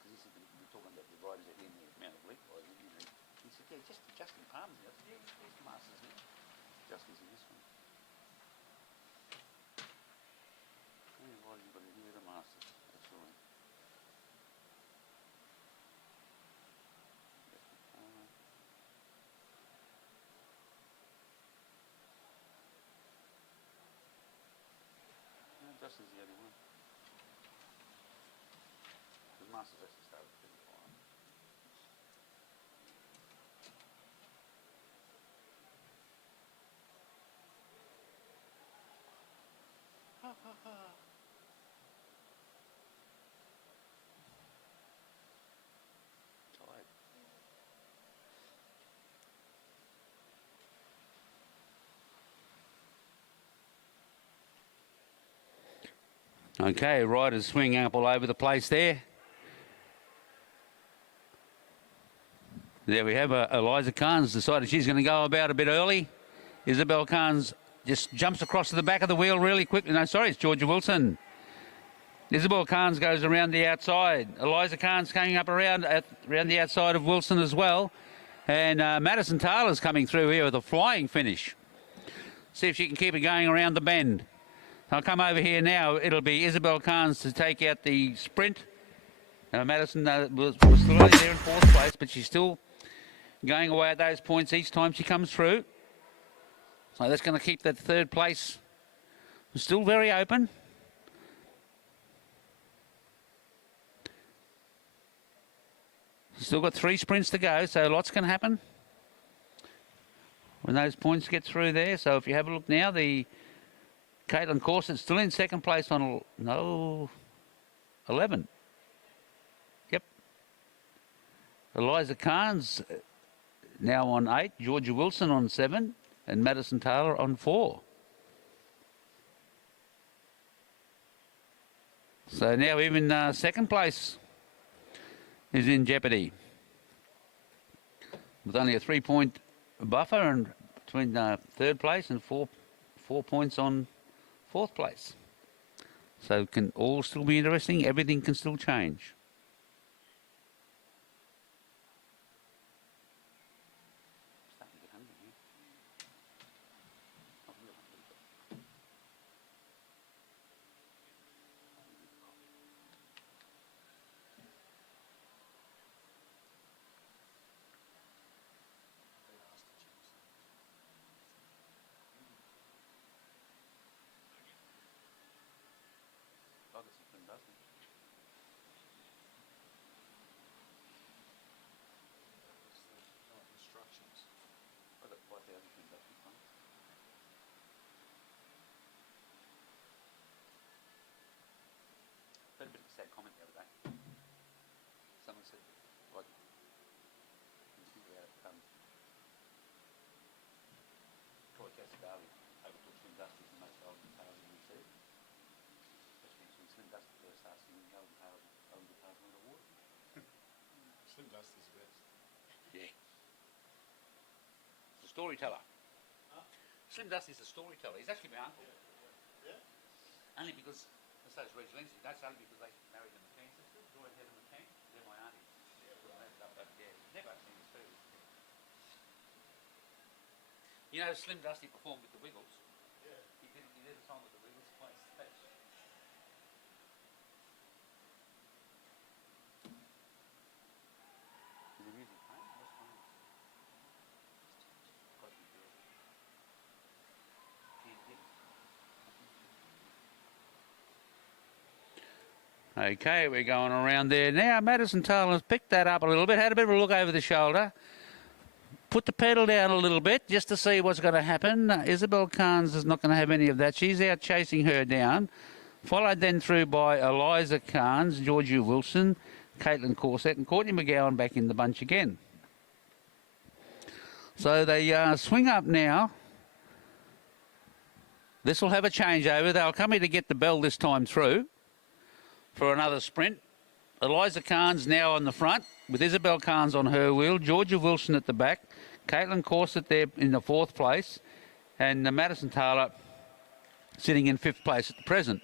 Because he said that we're talking about the riders at the end of the amount of league riders, you know. He said, yeah, just Justin Palmer's here. I said, yeah, he's the Masters now. Justin's in this one. Yeah, why have you got in here the Masters? That's all right. Justin Palmer. No, Justin's the only one. The Masters actually started at 55. Tired. Okay, riders swinging up all over the place there. There we have Eliza Carnes decided she's going to go about a bit early. Isabel Carnes just jumps across to the back of the wheel really quickly. No, sorry, it's Georgia Wilson. Isabel Carnes goes around the outside. Eliza Carnes coming up around the outside of Wilson as well. And Madison Taylor's coming through here with a flying finish. See if she can keep it going around the bend. I'll come over here now. It'll be Isabel Carnes to take out the sprint. Madison was still only there in fourth place, but she's still going away at those points each time she comes through. So that's going to keep that third place still very open. Still got 3 sprints to go, so lots can happen when those points get through there. So if you have a look now, the Caitlin Corsett's still in second place on 11. Yep. Eliza Carnes now on 8, Georgia Wilson on 7, and Madison Taylor on 4. So now even second place is in jeopardy, with only a 3-point buffer and between third place and four points on fourth place. So it can all still be interesting. Everything can still change. Had a bit of a sad comment the other day. Someone said, like, when you think about it, Troy Casadali overtook Slim Dusty's the most golden tails in the sea. Especially when Slim Dusty first starts singing golden tails on the water. Slim Dusty's the best. Yeah. The storyteller. Huh? Slim Dusty's the storyteller. He's actually my uncle. Yeah? Only because, so is Reg Lindsay. That's only because they married the McCann sisters, Joy and Heather McCann. They're my aunties. Never seen this too. You know, Slim Dusty performed with the Wiggles. Yeah. He did a song with the Wiggles twice. Is the music playing? What's playing? Okay, we're going around there now. Madison Taylor's picked that up a little bit, had a bit of a look over the shoulder, put the pedal down a little bit just to see what's going to happen. Isabel Carnes is not going to have any of that. She's out chasing her down, followed then through by Eliza Carnes, Georgia Wilson, Caitlin Corsett, and Courtney McGowan back in the bunch again. So they swing up now. This will have a changeover. They'll come here to get the bell this time through for another sprint. Eliza Carnes now on the front with Isabel Carnes on her wheel, Georgia Wilson at the back, Caitlin Corsett there in the fourth place, and Madison Taylor sitting in fifth place at the present.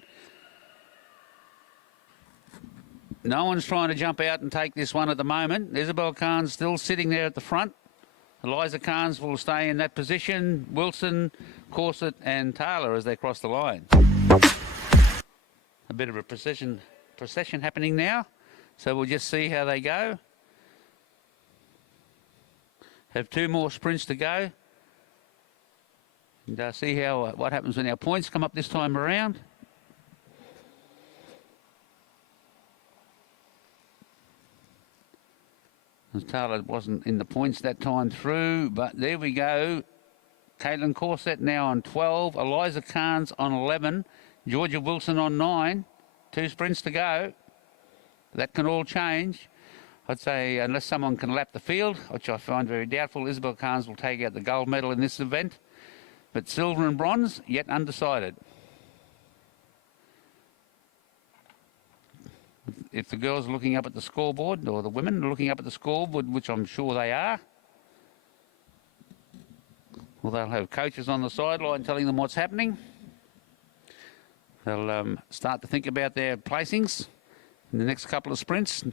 No one's trying to jump out and take this one at the moment. Isabel Carnes still sitting there at the front Eliza Carnes will stay in that position. Wilson, Corset and Taylor as they cross the line. A bit of a procession happening now. So we'll just see how they go. Have 2 more sprints to go. And see how what happens when our points come up this time around. Taylor wasn't in the points that time through, but there we go. Caitlin Corset now on 12, Eliza Carnes on 11, Georgia Wilson on 9. 2 sprints to go. That can all change. I'd say unless someone can lap the field, which I find very doubtful, Isabel Carnes will take out the gold medal in this event. But silver and bronze, yet undecided. If the girls are looking up at the scoreboard, or the women are looking up at the scoreboard, which I'm sure they are, well, they'll have coaches on the sideline telling them what's happening. They'll start to think about their placings in the next couple of sprints.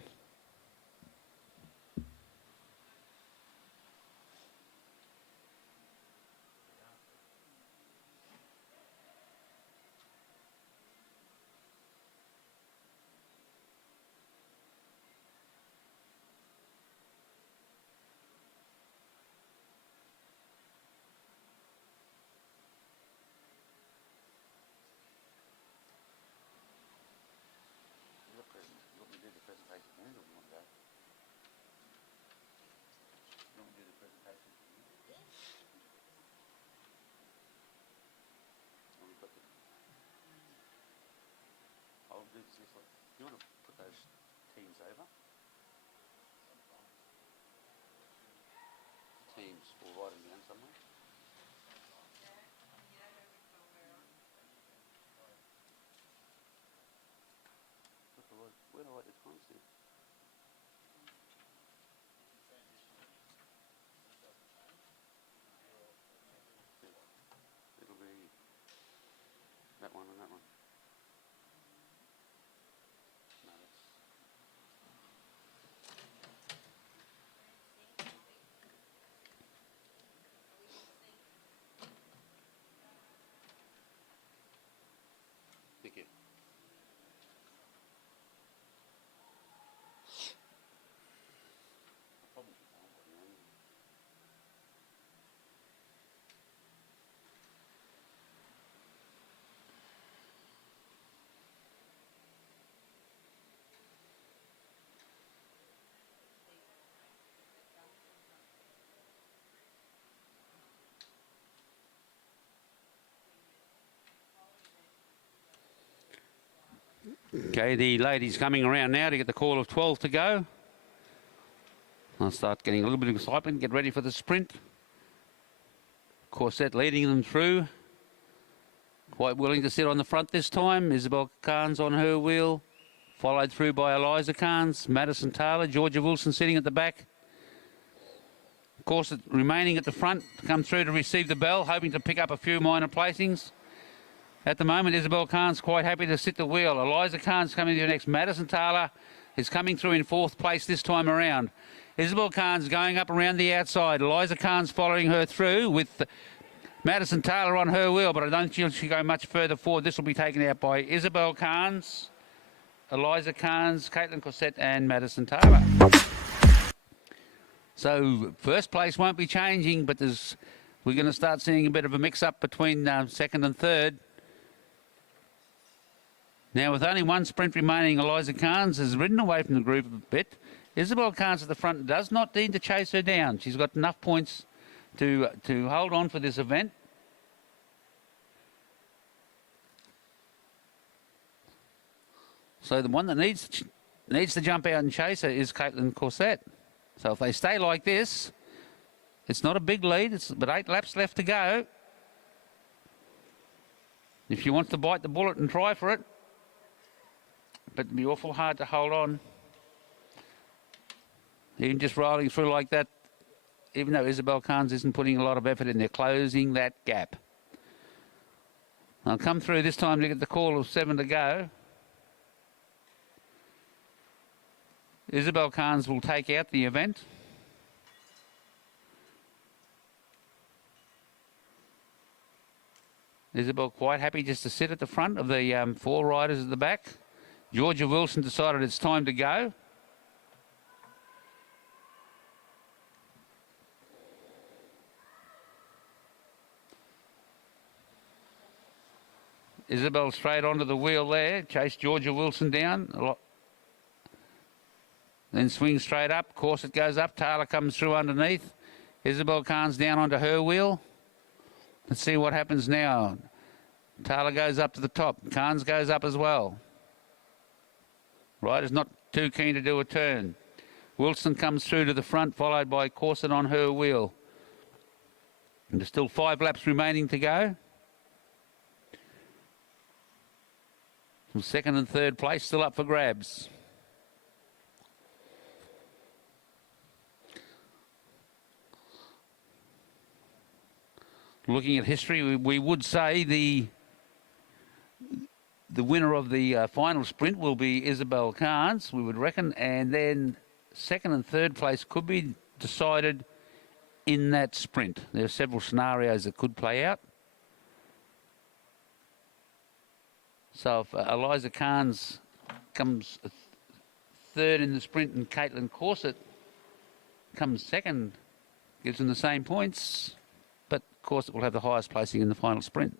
You want to put those teams over? Teams, we'll write them down somewhere. Where do I write the times then? It'll be that one and that one. No, that's... Thank you. Okay, the ladies coming around now to get the call of 12 to go. I'll start getting a little bit of excitement, get ready for the sprint. Corset leading them through. Quite willing to sit on the front this time. Isabel Carnes on her wheel. Followed through by Eliza Carnes, Madison Taylor, Georgia Wilson sitting at the back. Corset remaining at the front to come through to receive the bell, hoping to pick up a few minor placings. At the moment, Isabel Carnes quite happy to sit the wheel. Eliza Carnes coming to next. Madison Taylor is coming through in 4th place this time around. Isabel Carnes going up around the outside. Eliza Carnes following her through with Madison Taylor on her wheel, but I don't think she'll go much further forward. This will be taken out by Isabel Carnes, Eliza Carnes, Caitlin Corset and Madison Taylor. So first place won't be changing, but we're going to start seeing a bit of a mix-up between 2nd and 3rd. Now, with only 1 sprint remaining, Eliza Carnes has ridden away from the group a bit. Isabel Carnes at the front does not need to chase her down. She's got enough points to hold on for this event. So the one that needs to jump out and chase her is Caitlin Corset. So if they stay like this, it's not a big lead, but 8 laps left to go. If she wants to bite the bullet and try for it, but it'd be awful hard to hold on. Even just rolling through like that, even though Isabel Carnes isn't putting a lot of effort in there, closing that gap. I'll come through this time to get the call of 7 to go. Isabel Carnes will take out the event. Isabel quite happy just to sit at the front of the 4 riders at the back. Georgia Wilson decided it's time to go. Isabel straight onto the wheel there, chased Georgia Wilson down. Then swings straight up, course it goes up, Taylor comes through underneath. Isabel Khan's down onto her wheel. Let's see what happens now. Taylor goes up to the top, Khan's goes up as well. Rider's not too keen to do a turn. Wilson comes through to the front, followed by Corset on her wheel. And there's still 5 laps remaining to go. From 2nd and 3rd place still up for grabs. Looking at history, we would say the winner of the final sprint will be Isabel Khan's, we would reckon, and then 2nd and 3rd place could be decided in that sprint. There are several scenarios that could play out. So if Eliza Khan's comes 3rd in the sprint and Caitlin Corset comes 2nd, gives them the same points, but Corset will have the highest placing in the final sprint.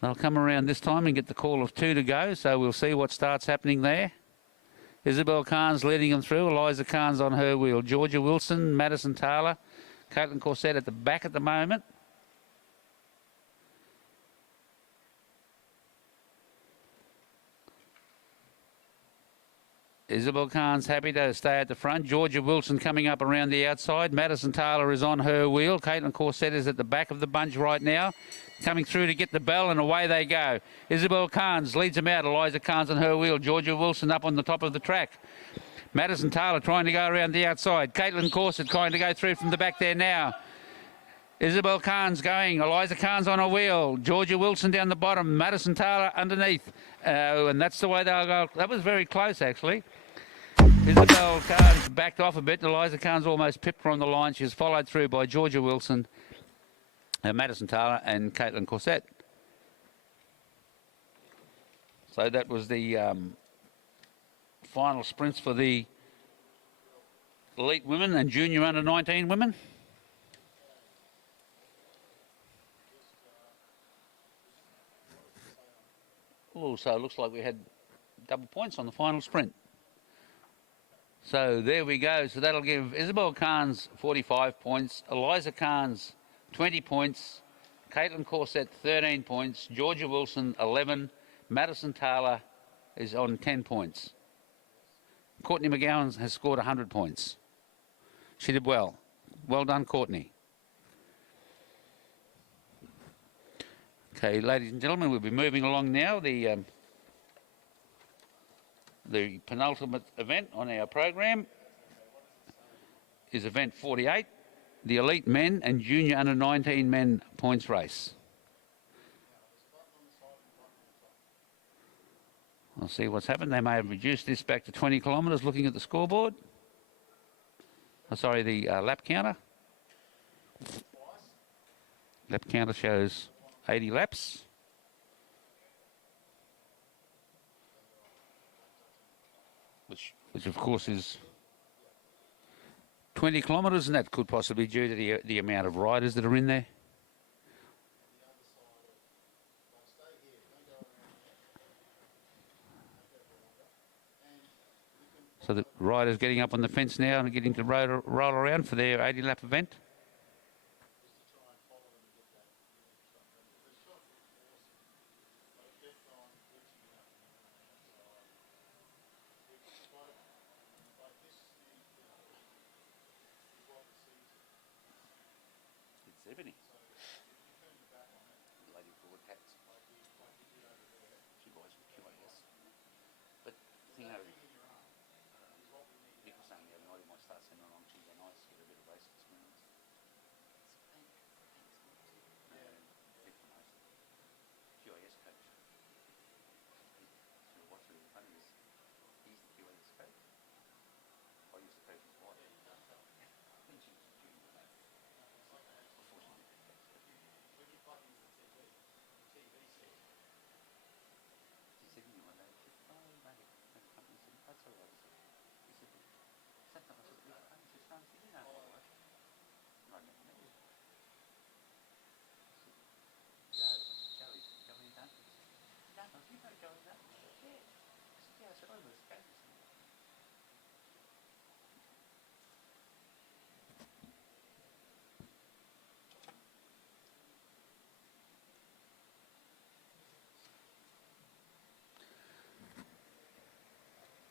They'll come around this time and get the call of 2 to go, so we'll see what starts happening there. Isabel Khan's leading them through. Eliza Khan's on her wheel. Georgia Wilson, Madison Taylor, Caitlin Corset at the back at the moment. Isabel Khan's happy to stay at the front. Georgia Wilson coming up around the outside. Madison Taylor is on her wheel. Caitlin Corset is at the back of the bunch right now. Coming through to get the bell, and away they go. Isabel Khan's leads them out. Eliza Khan's on her wheel. Georgia Wilson up on the top of the track. Madison Taylor trying to go around the outside. Caitlin Corset trying to go through from the back there now. Isabel Khan's going. Eliza Khan's on a wheel. Georgia Wilson down the bottom. Madison Taylor underneath. And that's the way they'll go. That was very close, actually. Isabel Khan's backed off a bit. Eliza Khan's almost pipped her on the line. She was followed through by Georgia Wilson, Madison Taylor and Caitlin Corset. So that was the final sprints for the elite women and junior under 19 women. Also, it looks like we had double points on the final sprint. So there we go. So that'll give Isabel Khan's 45 points, Eliza Khan's 20 points, Caitlin Corset 13 points, Georgia Wilson 11, Madison Taylor is on 10 points. Courtney McGowan has scored 100 points. She did well. Well done, Courtney. Okay, ladies and gentlemen, we'll be moving along now. The penultimate event on our program is event 48, the elite men and junior under 19 men points race. I'll see what's happened. They may have reduced this back to 20 kilometres looking at the scoreboard. Oh, sorry, the lap counter. Lap counter shows 80 laps. Which of course is 20 kilometres, and that could possibly be due to the amount of riders that are in there. So the riders getting up on the fence now and getting to roll around for their 80-lap event.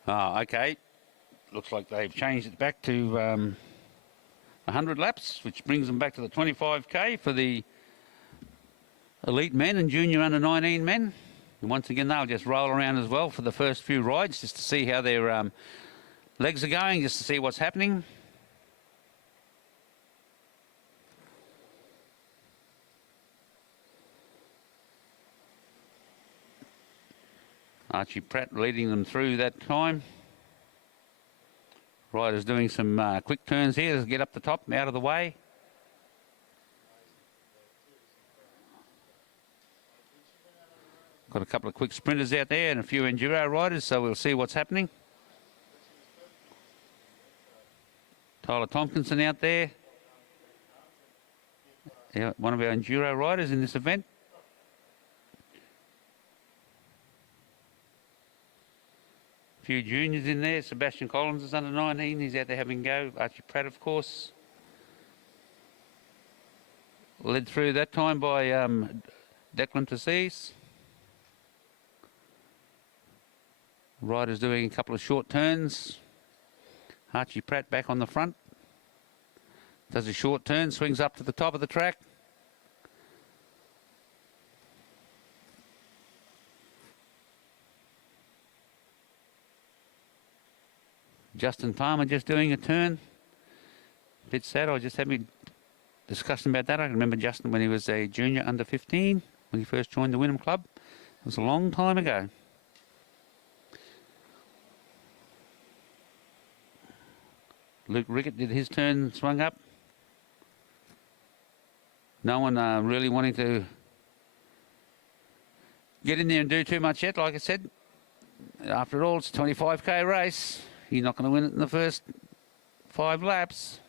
Ah, okay. Looks like they've changed it back to 100 laps, which brings them back to the 25k for the elite men and junior under 19 men. And once again, they'll just roll around as well for the first few rides, just to see how their legs are going, just to see what's happening. Archie Pratt leading them through that time. Riders doing some quick turns here to get up the top, out of the way. Got a couple of quick sprinters out there and a few enduro riders, so we'll see what's happening. Tyler Tompkinson out there. Yeah, one of our enduro riders in this event. A few juniors in there. Sebastian Collins is under 19. He's out there having a go. Archie Pratt, of course. Led through that time by Declan Tassis. Riders doing a couple of short turns. Archie Pratt back on the front. Does a short turn, swings up to the top of the track. Justin Palmer just doing a turn. Bit sad, I just had me discussion about that. I can remember Justin when he was a junior under 15, when he first joined the Wynnum Club. It was a long time ago. Luke Rickett did his turn, swung up. No one really wanting to get in there and do too much yet, like I said. After all, it's a 25k race. You're not going to win it in the first 5 laps.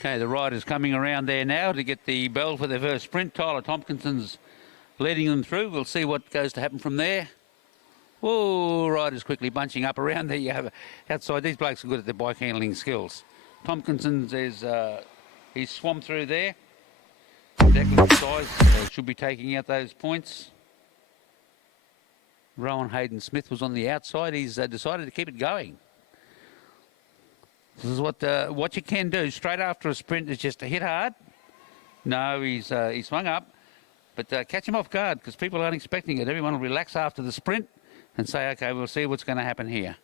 Okay, the riders coming around there now to get the bell for their first sprint. Tyler Tompkinson's leading them through. We'll see what goes to happen from there. Whoa, riders quickly bunching up around there. You have outside. These blokes are good at their bike handling skills. Tompkinson's is he's swamped through there. Declan size should be taking out those points. Rowan Hayden Smith was on the outside. He's decided to keep it going. This is what you can do straight after a sprint is just to hit hard. No, he swung up, but catch him off guard because people aren't expecting it. Everyone will relax after the sprint and say, okay, we'll see what's going to happen here.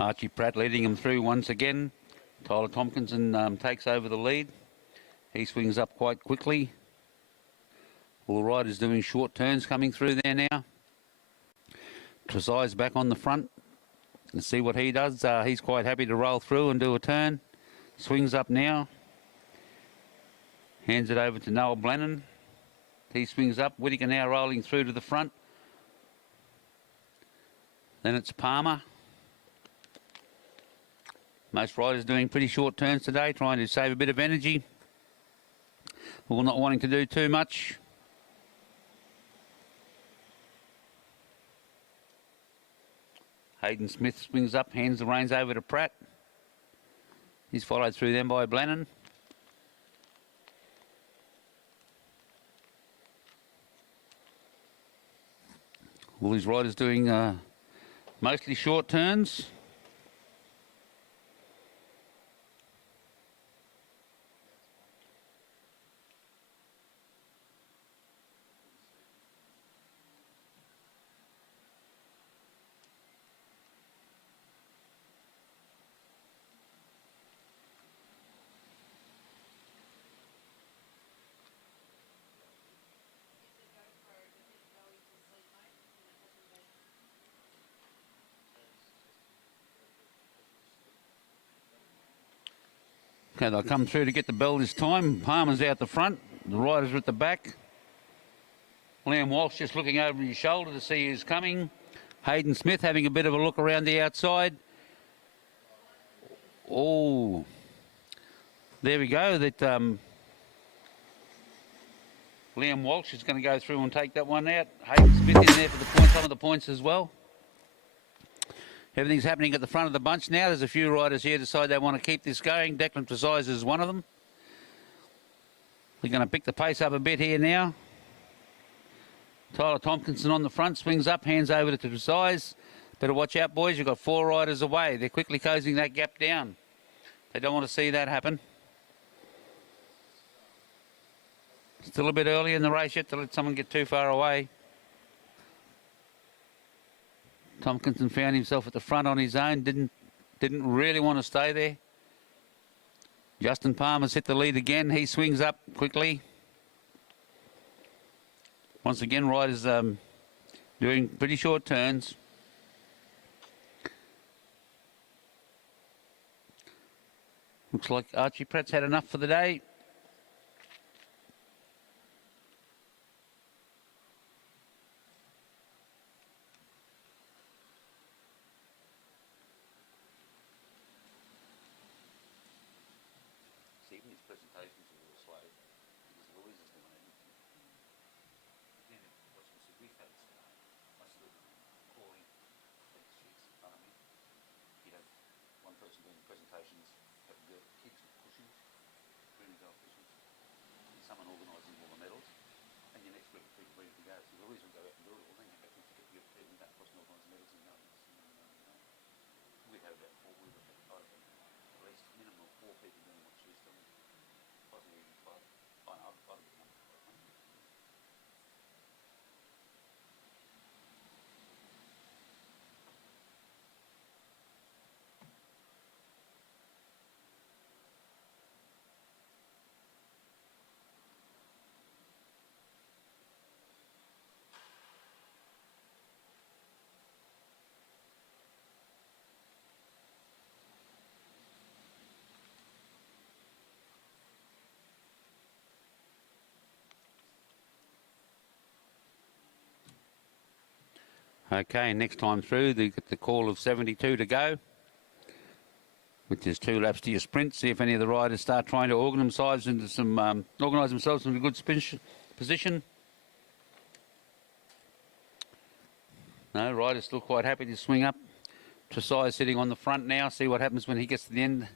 Archie Pratt leading him through once again. Tyler Tompkinson takes over the lead. He swings up quite quickly. All the riders doing short turns coming through there now. Trezai's back on the front. Let's see what he does. He's quite happy to roll through and do a turn. Swings up now. Hands it over to Noel Blennon. He swings up. Whittaker now rolling through to the front. Then it's Palmer. Most riders doing pretty short turns today, trying to save a bit of energy. Or not wanting to do too much. Hayden Smith swings up, hands the reins over to Pratt. He's followed through them by Blennon. All these riders doing mostly short turns. Okay, they'll come through to get the bell this time. Palmer's out the front. The riders are at the back. Liam Walsh just looking over his shoulder to see who's coming. Hayden Smith having a bit of a look around the outside. Oh, there we go. That Liam Walsh is going to go through and take that one out. Hayden Smith in there for the point, some of the points as well. Everything's happening at the front of the bunch now. There's a few riders here decide they want to keep this going. Declan Tresize is one of them. They're going to pick the pace up a bit here now. Tyler Tompkinson on the front, swings up, hands over to Tresize. Better watch out, boys. You've got 4 riders away. They're quickly closing that gap down. They don't want to see that happen. Still a bit early in the race yet to let someone get too far away. Tompkinson found himself at the front on his own. Didn't really want to stay there. Justin Palmer's hit the lead again. He swings up quickly. Once again, riders doing pretty short turns. Looks like Archie Pratt's had enough for the day. Okay, next time through, they get the call of 72 to go, which is 2 laps to your sprint. See if any of the riders start trying to organise themselves into a good position. No, riders still quite happy to swing up. Tresize sitting on the front now. See what happens when he gets to the end.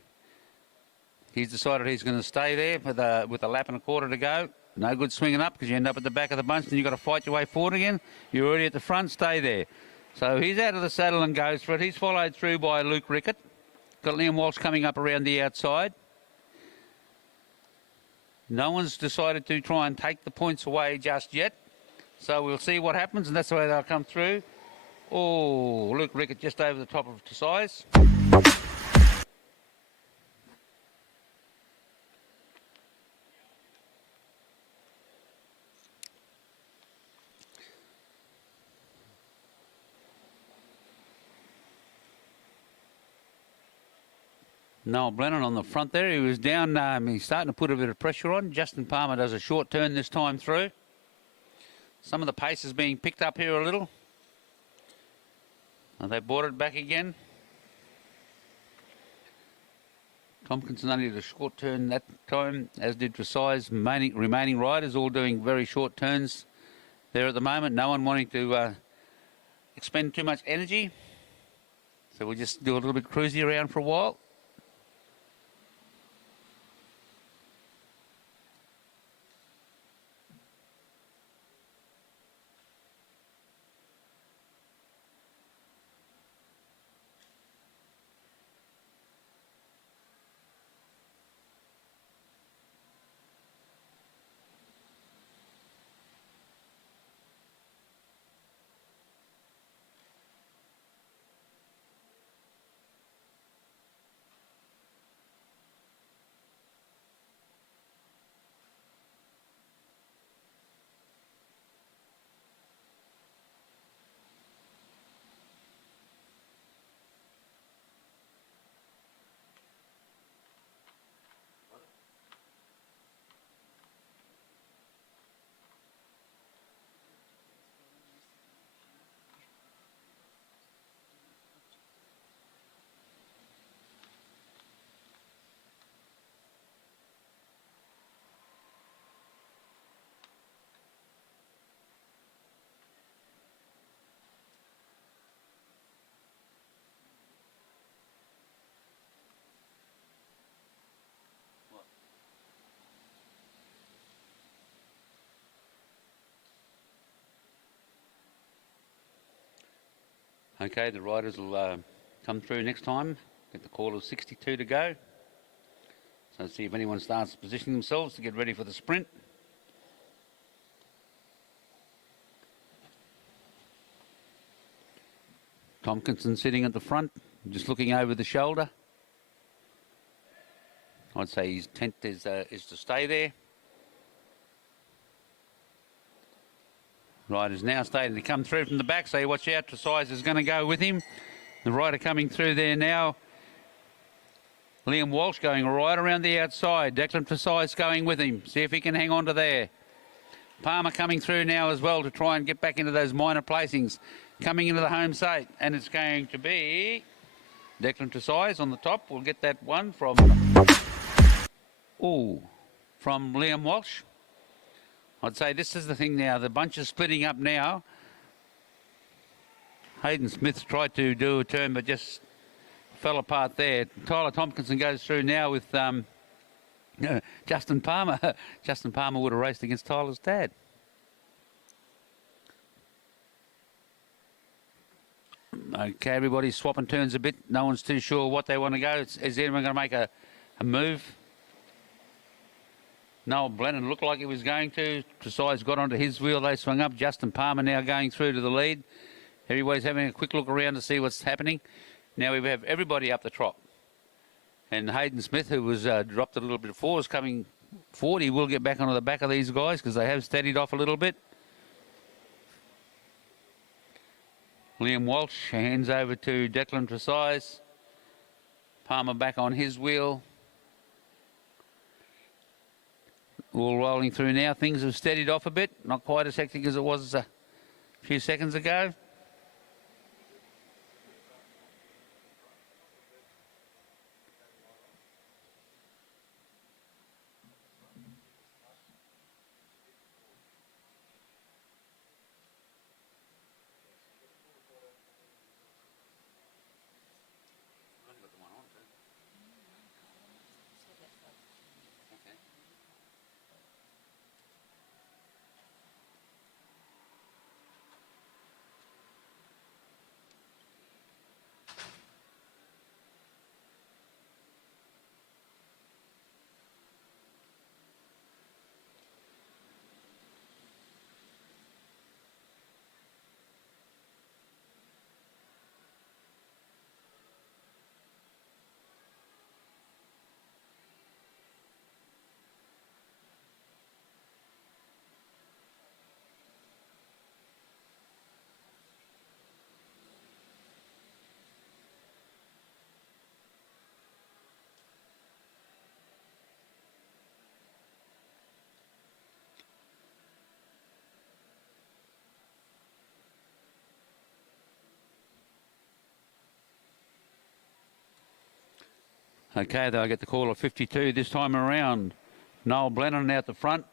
He's decided he's going to stay there with a lap and a quarter to go. No good swinging up because you end up at the back of the bunch and you've got to fight your way forward again. You're already at the front, stay there. So he's out of the saddle and goes for it. He's followed through by Luke Rickett. Got Liam Walsh coming up around the outside. No one's decided to try and take the points away just yet. So we'll see what happens, and that's the way they'll come through. Oh, Luke Rickett just over the top of Tresize. Noel Brennan on the front there. He was down. He's starting to put a bit of pressure on. Justin Palmer does a short turn this time through. Some of the pace is being picked up here a little. And they brought it back again. Tompkinson only did a short turn that time, as did Tresize. Remaining riders all doing very short turns there at the moment. No one wanting to expend too much energy. So we'll just do a little bit cruisy around for a while. Okay, the riders will come through next time. Get the call of 62 to go. So see if anyone starts positioning themselves to get ready for the sprint. Tompkinson sitting at the front, just looking over the shoulder. I'd say his intent is to stay there. Rider's now starting to come through from the back, so you watch out. Tresize is going to go with him. The rider coming through there now. Liam Walsh going right around the outside. Declan Tresize going with him. See if he can hang on to there. Palmer coming through now as well to try and get back into those minor placings. Coming into the home straight, and it's going to be Declan Tresize on the top. We'll get that one from Liam Walsh. I'd say this is the thing now. The bunch is splitting up now. Hayden Smith tried to do a turn, but just fell apart there. Tyler Tompkinson goes through now with Justin Palmer. Justin Palmer would have raced against Tyler's dad. Okay, everybody's swapping turns a bit. No one's too sure what they want to go. Is anyone going to make a move? Noel Blennon looked like he was going to. Tresize got onto his wheel. They swung up. Justin Palmer now going through to the lead. Everybody's having a quick look around to see what's happening. Now we have everybody up the trot. And Hayden Smith, who was dropped a little bit before, is coming forward. He will get back onto the back of these guys because they have steadied off a little bit. Liam Walsh hands over to Declan Tresize. Palmer back on his wheel. All rolling through now. Things have steadied off a bit. Not quite as hectic as it was a few seconds ago. Okay, they'll get the call of 52 this time around. Noel Blennon out the front.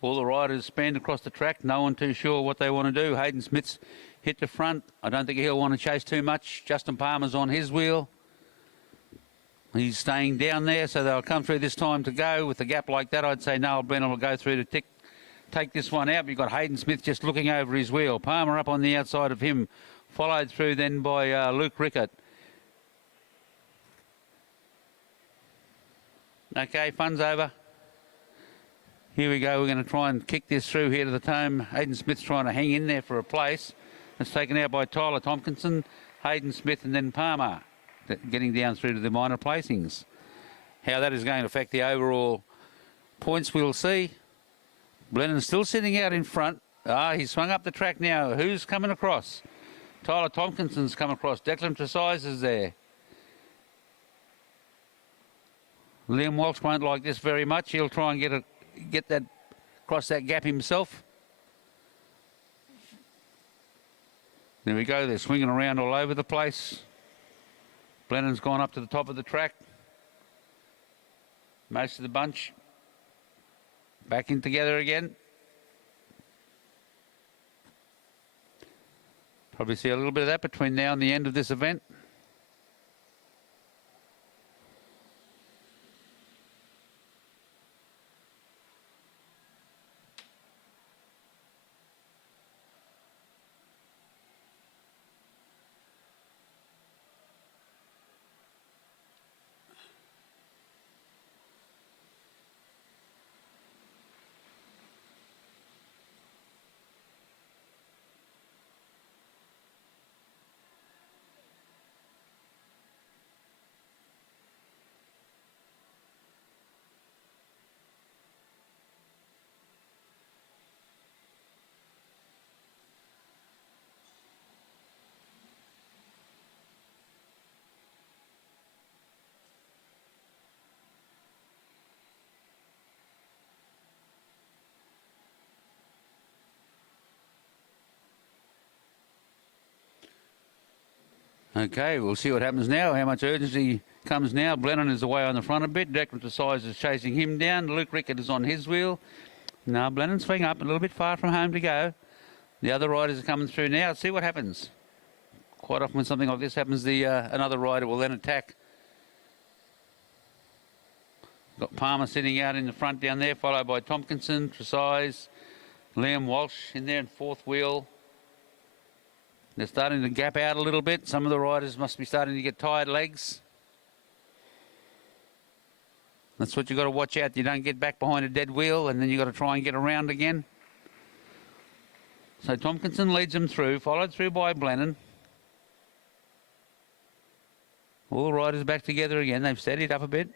All the riders spanned across the track. No one too sure what they want to do. Hayden Smith's hit the front. I don't think he'll want to chase too much. Justin Palmer's on his wheel. He's staying down there, so they'll come through this time to go. With a gap like that, I'd say Noel Blennon will go through to take this one out. You've got Hayden Smith just looking over his wheel. Palmer up on the outside of him. Followed through then by Luke Rickett. Okay, fun's over. Here we go. We're going to try and kick this through here to the tomb. Hayden Smith's trying to hang in there for a place. It's taken out by Tyler Tompkinson, Hayden Smith and then Palmer, getting down through to the minor placings. How that is going to affect the overall points, we'll see. Blennon's still sitting out in front. He's swung up the track now. Who's coming across? Tyler Tompkinson's come across. Declan Tresize is there. Liam Walsh won't like this very much. He'll try and get that across that gap himself. There we go. They're swinging around all over the place. Blennon's gone up to the top of the track. Most of the bunch back in together again. Probably see a little bit of that between now and the end of this event. Okay, we'll see what happens now, how much urgency comes now. Blenheim is away on the front a bit. Declan Tresize is chasing him down. Luke Rickett is on his wheel. Now Blenheim's swing up, a little bit far from home to go. The other riders are coming through now. Let's see what happens. Quite often when something like this happens, another rider will then attack. Got Palmer sitting out in the front down there, followed by Tompkinson, Tresize, Liam Walsh in there in fourth wheel. They're starting to gap out a little bit. Some of the riders must be starting to get tired legs. That's what you've got to watch out. You don't get back behind a dead wheel and then you've got to try and get around again. So Tompkinson leads them through, followed through by Blenheim. All the riders back together again. They've steadied up a bit.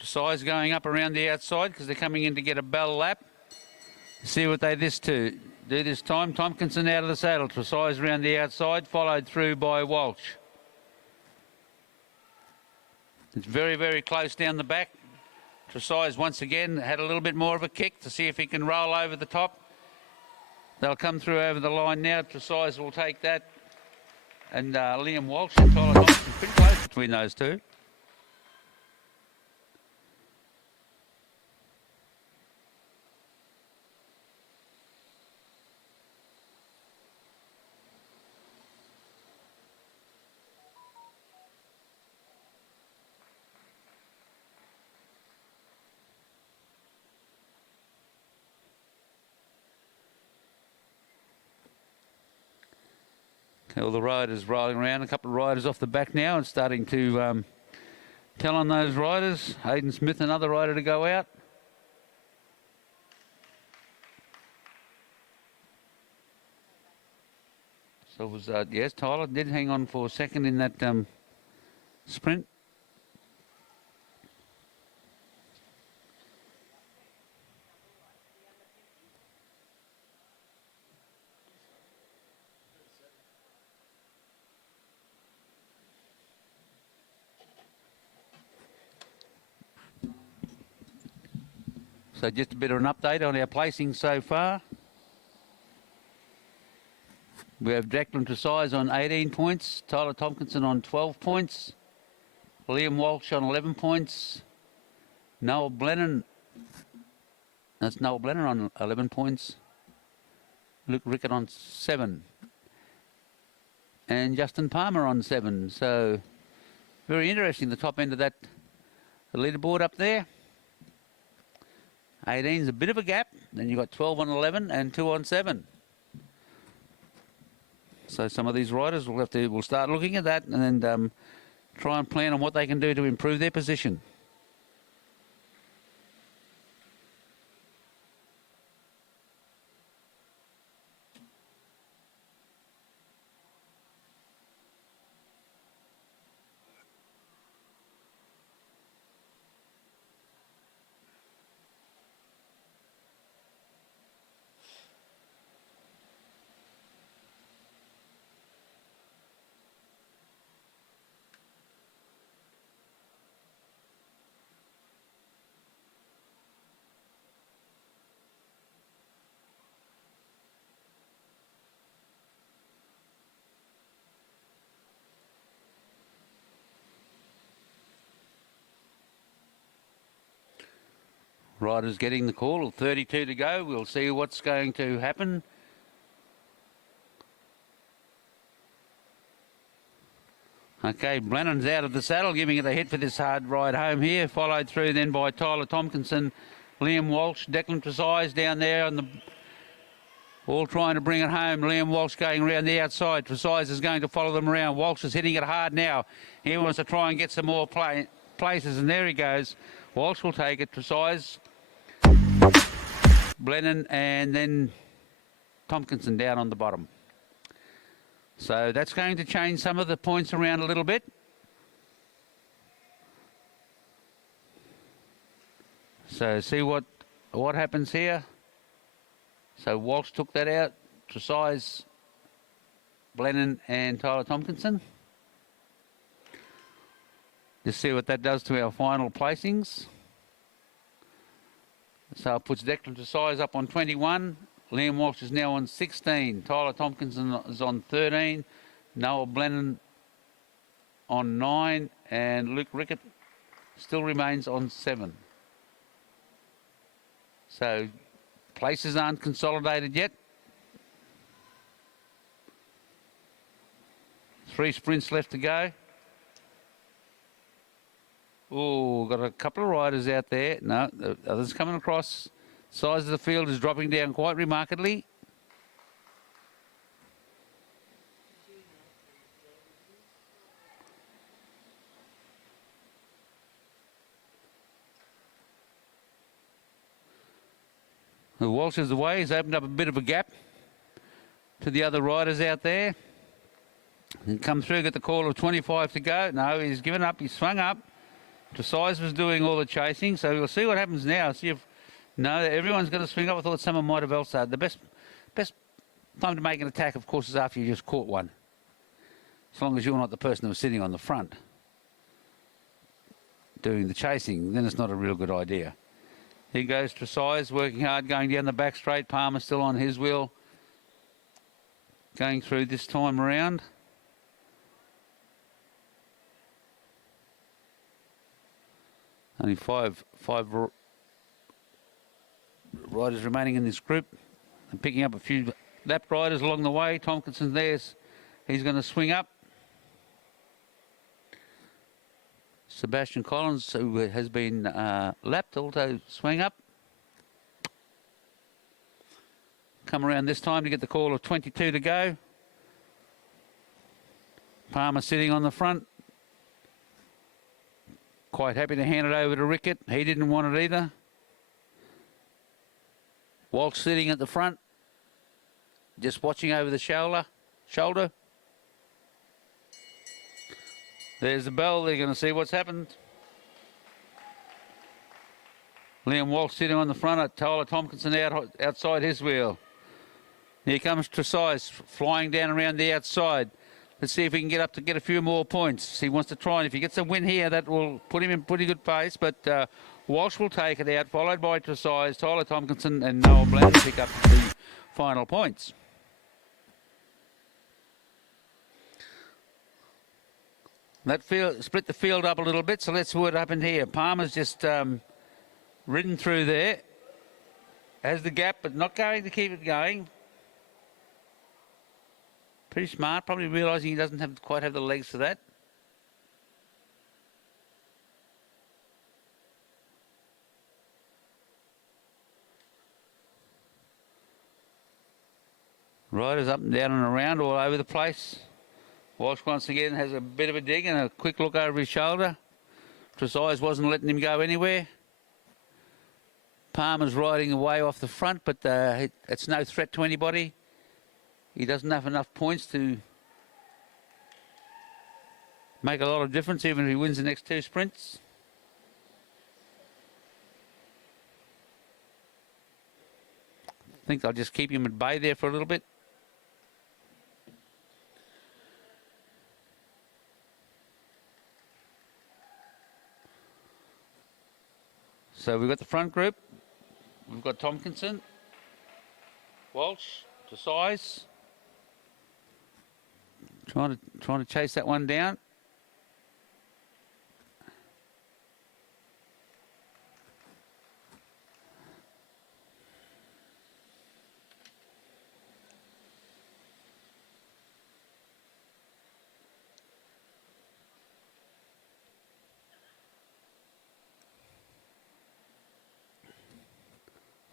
Tresize going up around the outside because they're coming in to get a bell lap. See what they do this time. Tompkinson out of the saddle. Tresize around the outside, followed through by Walsh. It's very, very close down the back. Tresize once again had a little bit more of a kick to see if he can roll over the top. They'll come through over the line now. Tresize will take that. And Liam Walsh and Tyler Thompson pretty close between those two. All the riders rolling around. A couple of riders off the back now and starting to tell on those riders. Hayden Smith, another rider to go out. So it was, yes, Tyler did hang on for a second in that sprint. So just a bit of an update on our placing so far. We have Declan Tresize on 18 points, Tyler Tompkinson on 12 points, Liam Walsh on 11 points, Noel Blenheim, that's Noel Blenheim on 11 points, Luke Rickett on 7, and Justin Palmer on 7. So very interesting, the top end of that leaderboard up there. 18 is a bit of a gap. Then you've got 12 on 11 and 2 on 7. So some of these riders will start looking at that and then try and plan on what they can do to improve their position. Riders getting the call, 32 to go. We'll see what's going to happen. Okay, Blenheim's out of the saddle, giving it a hit for this hard ride home here. Followed through then by Tyler Tompkinson, Liam Walsh, Declan Tresize down there on the... all trying to bring it home. Liam Walsh going around the outside. Tresize is going to follow them around. Walsh is hitting it hard now. He wants to try and get some more places, and there he goes. Walsh will take it. Tresize, Blenheim, and then Tompkinson down on the bottom. So that's going to change some of the points around a little bit. So see what happens here. So Walsh took that out. Tresize, Blenheim, and Tyler Tompkinson. Just see what that does to our final placings. So it puts Declan Tresize up on 21, Liam Walsh is now on 16. Tyler Tompkinson is on 13. Noah Blennon on 9. And Luke Rickett still remains on 7. So places aren't consolidated yet. 3 sprints left to go. Oh, got a couple of riders out there. No, the others coming across. Size of the field is dropping down quite remarkably. The Walsh is away. He's opened up a bit of a gap to the other riders out there. And come through, get the call of 25 to go. No, he's given up. He's swung up. Tresize was doing all the chasing, so we'll see what happens now. See if no, everyone's going to swing up. I thought someone might have else. The best time to make an attack, of course, is after you just caught one. As long as you're not the person who was sitting on the front doing the chasing, then it's not a real good idea. Here goes Tresize, working hard, going down the back straight. Palmer still on his wheel, going through this time around. Only five riders remaining in this group. And picking up a few lap riders along the way. Tompkinson there's, he's going to swing up. Sebastian Collins, who has been lapped, also swing up. Come around this time to get the call of 22 to go. Palmer sitting on the front. Quite happy to hand it over to Rickett. He didn't want it either. Walsh sitting at the front, just watching over the shoulder. There's the bell. They're going to see what's happened. Liam Walsh sitting on the front. Tyler Tompkinson outside his wheel. Here comes Tresize flying down around the outside. Let's see if he can get up to get a few more points. He wants to try, and if he gets a win here, that will put him in pretty good pace. But Walsh will take it out, followed by Tresize, Tyler Tompkinson, and Noah Bland to pick up the final points. That field split the field up a little bit, so let's see what happened here. Palmer's just ridden through there, has the gap, but not going to keep it going. Pretty smart, probably realising he doesn't quite have the legs for that. Riders up and down and around all over the place. Walsh once again has a bit of a dig and a quick look over his shoulder. Tresize wasn't letting him go anywhere. Palmer's riding away off the front, but it's no threat to anybody. He doesn't have enough points to make a lot of difference, even if he wins the next 2 sprints. I think I'll just keep him at bay there for a little bit. So we've got the front group. We've got Tompkinson, Walsh, Tresize. Trying to chase that one down.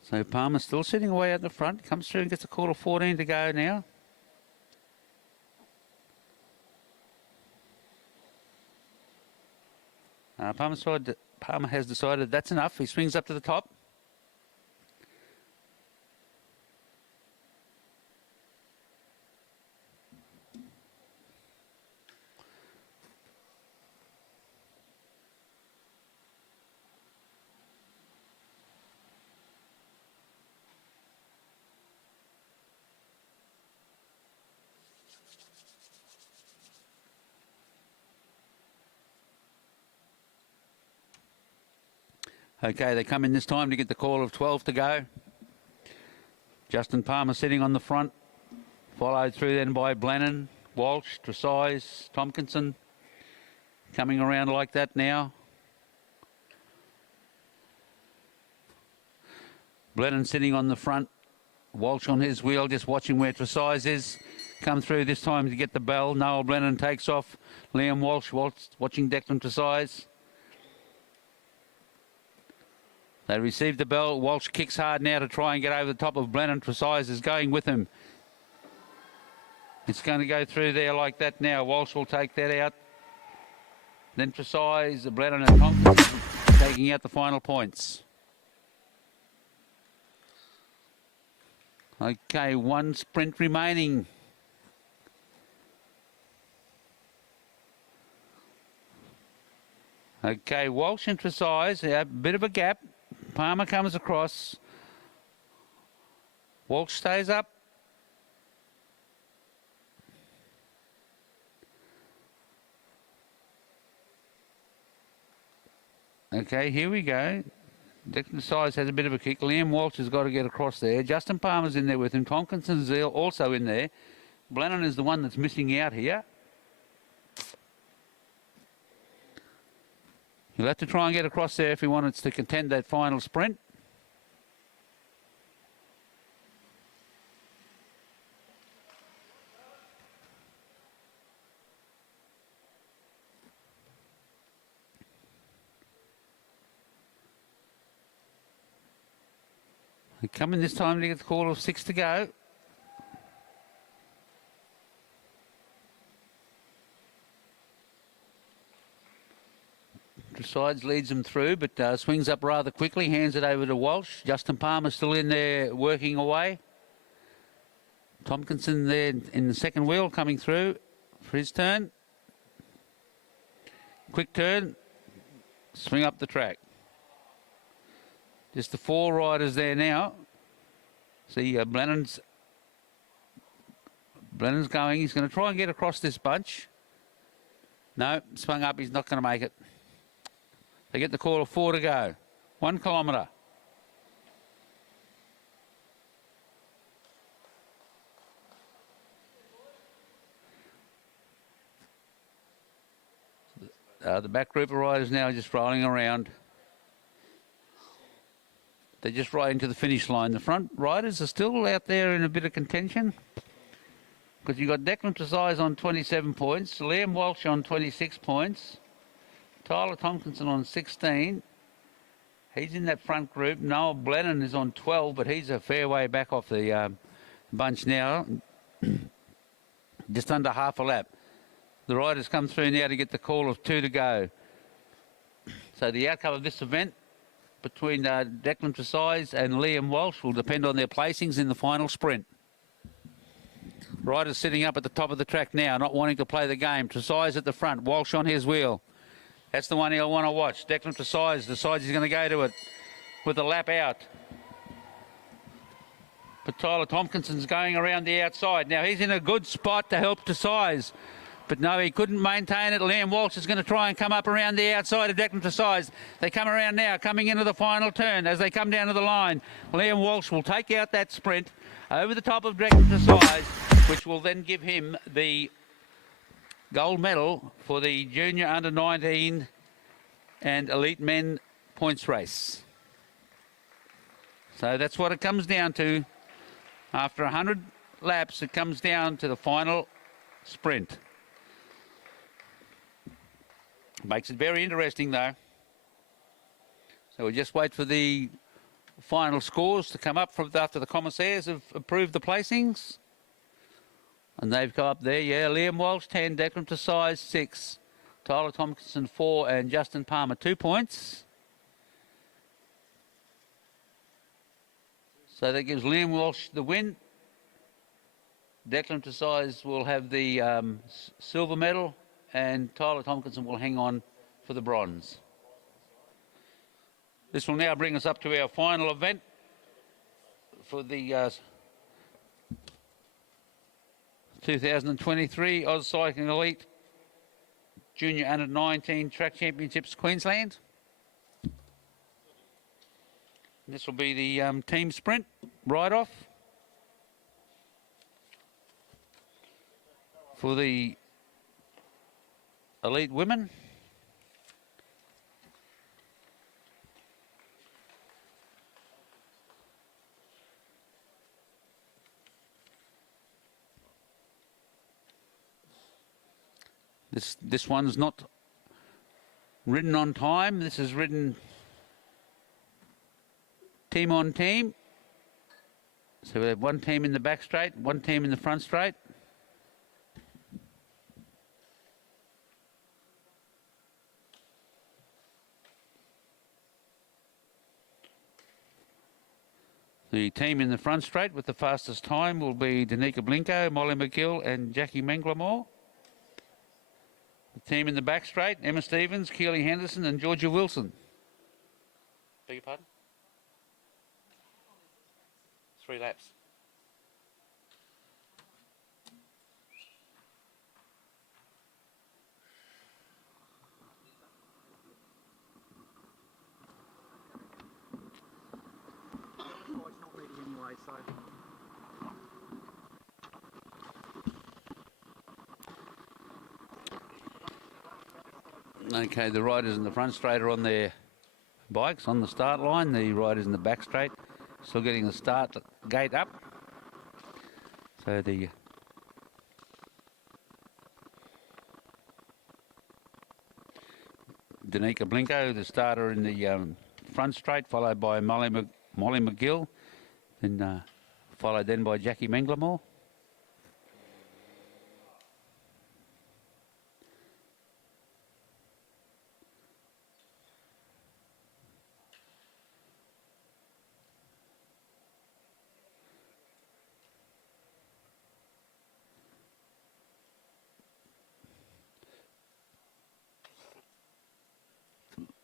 So Palmer's still sitting away at the front. Comes through and gets a call of 14 to go now. Palmer has decided that's enough. He swings up to the top. Okay, they come in this time to get the call of 12 to go. Justin Palmer sitting on the front, followed through then by Blennon, Walsh, Tresize, Tompkinson, coming around like that now. Blennon sitting on the front, Walsh on his wheel, just watching where Tresize is. Come through this time to get the bell. Noel Blennon takes off. Liam Walsh watching Declan Tresize. They receive the bell. Walsh kicks hard now to try and get over the top of Blennon. Tresize is going with him. It's going to go through there like that now. Walsh will take that out. Then Tresize, Blennon and Tompkins taking out the final points. Okay, one sprint remaining. Okay, Walsh and Tresize, a bit of a gap. Palmer comes across. Walsh stays up. Okay, here we go. Declan Tresize has a bit of a kick. Liam Walsh has got to get across there. Justin Palmer's in there with him. Tompkinson's also in there. Blennon is the one that's missing out here. He'll have to try and get across there if he wanted to contend that final sprint. They're coming this time to get the call of 6 to go. Tresize leads them through, but swings up rather quickly, hands it over to Walsh. Justin Palmer still in there working away. Tompkinson there in the second wheel coming through for his turn. Quick turn, swing up the track. Just the 4 riders there now. See, Blennon's going. He's going to try and get across this bunch. No, swung up. He's not going to make it. They get the call of 4 to go. 1 kilometre. The back group of riders now just rolling around. They're just right into the finish line. The front riders are still out there in a bit of contention, because you've got Declan Tresize on 27 points, Liam Walsh on 26 points, Tyler Tompkinson on 16. He's in that front group. Noel Blennon is on 12, but he's a fair way back off the bunch now. Just under half a lap. The riders come through now to get the call of 2 to go. So the outcome of this event between Declan Tresize and Liam Walsh will depend on their placings in the final sprint. Riders sitting up at the top of the track now, not wanting to play the game. Tresize at the front, Walsh on his wheel. That's the one he'll want to watch. Declan Tresize decides he's going to go to it with a lap out. But Tyler Tompkinson's going around the outside. Now he's in a good spot to help Tresize. But no, he couldn't maintain it. Liam Walsh is going to try and come up around the outside of Declan Tresize. They come around now, coming into the final turn. As they come down to the line, Liam Walsh will take out that sprint over the top of Declan Tresize, which will then give him the gold medal for the junior under-19 and elite men points race. So that's what it comes down to. After 100 laps, it comes down to the final sprint. Makes it very interesting, though. So we'll just wait for the final scores to come up from after the commissaires have approved the placings. And they've come up there, yeah. Liam Walsh, 10. Declan Tresize, 6. Tyler Tompkinson, 4. And Justin Palmer, 2 points. So that gives Liam Walsh the win. Declan Tresize will have the silver medal, and Tyler Tompkinson will hang on for the bronze. This will now bring us up to our final event for the 2023 Oz Cycling Elite Junior Under-19 Track Championships Queensland. This will be the team sprint ride-off. for the elite women. This one's not ridden on time. This is ridden team on team. So we have one team in the back straight, one team in the front straight. The team in the front straight with the fastest time will be Danica Blinko, Molly McGill and Jackie Menglemore. The team in the back straight, Emma Stevens, Keely Henderson and Georgia Wilson. Beg your pardon? 3 laps. Oh, it's not ready anyway, so. Okay, the riders in the front straight are on their bikes on the start line. The riders in the back straight still getting the start gate up. So the Danica Blinko, the starter in the front straight, followed by Molly McGill, then followed then by Jackie Menglemore.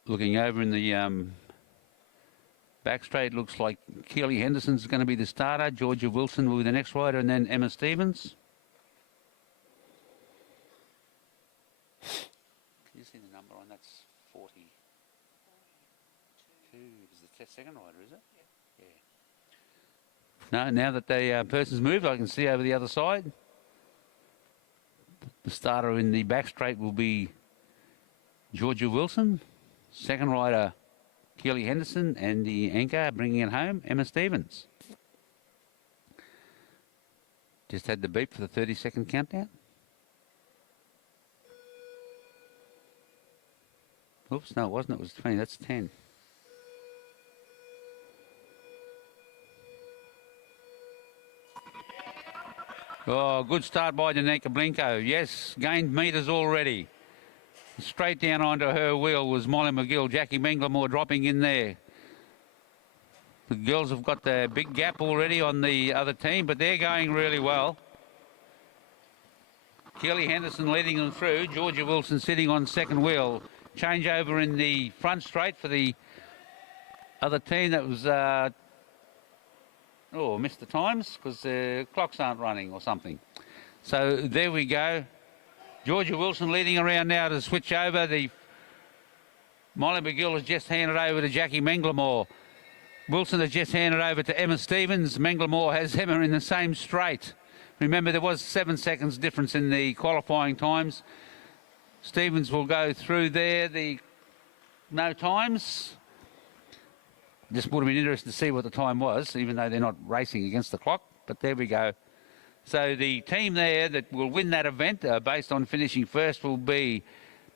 Looking over in the back straight, looks like Keely Henderson's going to be the starter. Georgia Wilson will be the next rider, and then Emma Stevens. Can you see the number on that's 42? Is the second rider, is it? Yeah. No, now that the person's moved, I can see over the other side. The starter in the back straight will be Georgia Wilson. Second rider, Keely Henderson, and the anchor bringing it home, Emma Stevens. Just had the beep for the 30-second countdown. Oops, no, it wasn't. It was 20. That's 10. Oh, good start by Danica Blinko. Yes, gained metres already. Straight down onto her wheel was Molly McGill. Jackie Menglemore dropping in there. The girls have got the big gap already on the other team, but they're going really well. Keely Henderson leading them through. Georgia Wilson sitting on second wheel. Changeover in the front straight for the other team. That was, missed the times because the clocks aren't running or something. So there we go. Georgia Wilson leading around now to switch over. The Molly McGill has just handed over to Jackie Menglemore. Wilson has just handed over to Emma Stevens. Menglemore has Emma in the same straight. Remember, there was 7 seconds difference in the qualifying times. Stevens will go through there. The no times. Just would have been interesting to see what the time was, even though they're not racing against the clock. But there we go. So the team there that will win that event, based on finishing first, will be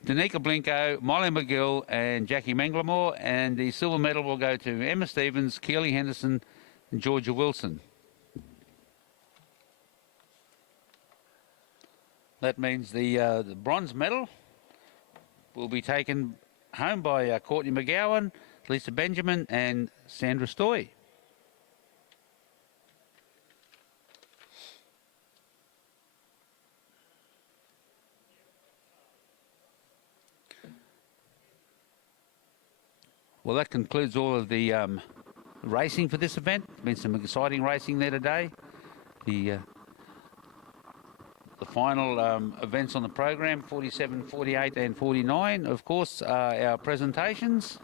Danica Blinko, Molly McGill and Jackie Menglemore. And the silver medal will go to Emma Stevens, Keely Henderson and Georgia Wilson. That means the bronze medal will be taken home by Courtney McGowan, Lisa Benjamin and Sandra Stoy. Well, that concludes all of the racing for this event. Been some exciting racing there today. The final events on the program, 47, 48 and 49, of course, are our presentations.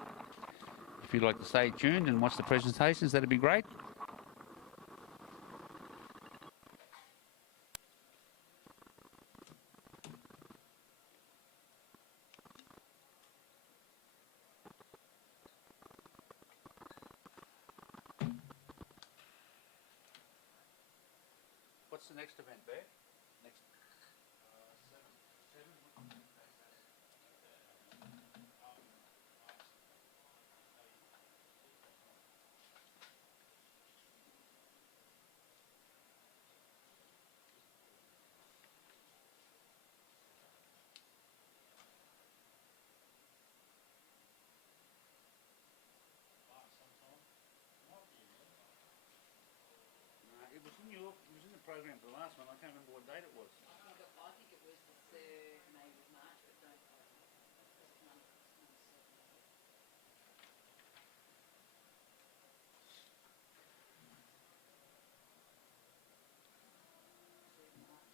If you'd like to stay tuned and watch the presentations, that'd be great. the next event there? Next. Seven. Seven? It was in your, it was in the program for the last one. I can't remember what date it was. I think it was the 3rd, maybe of March, but don't quote me. Because it's none certain. 3rd of March.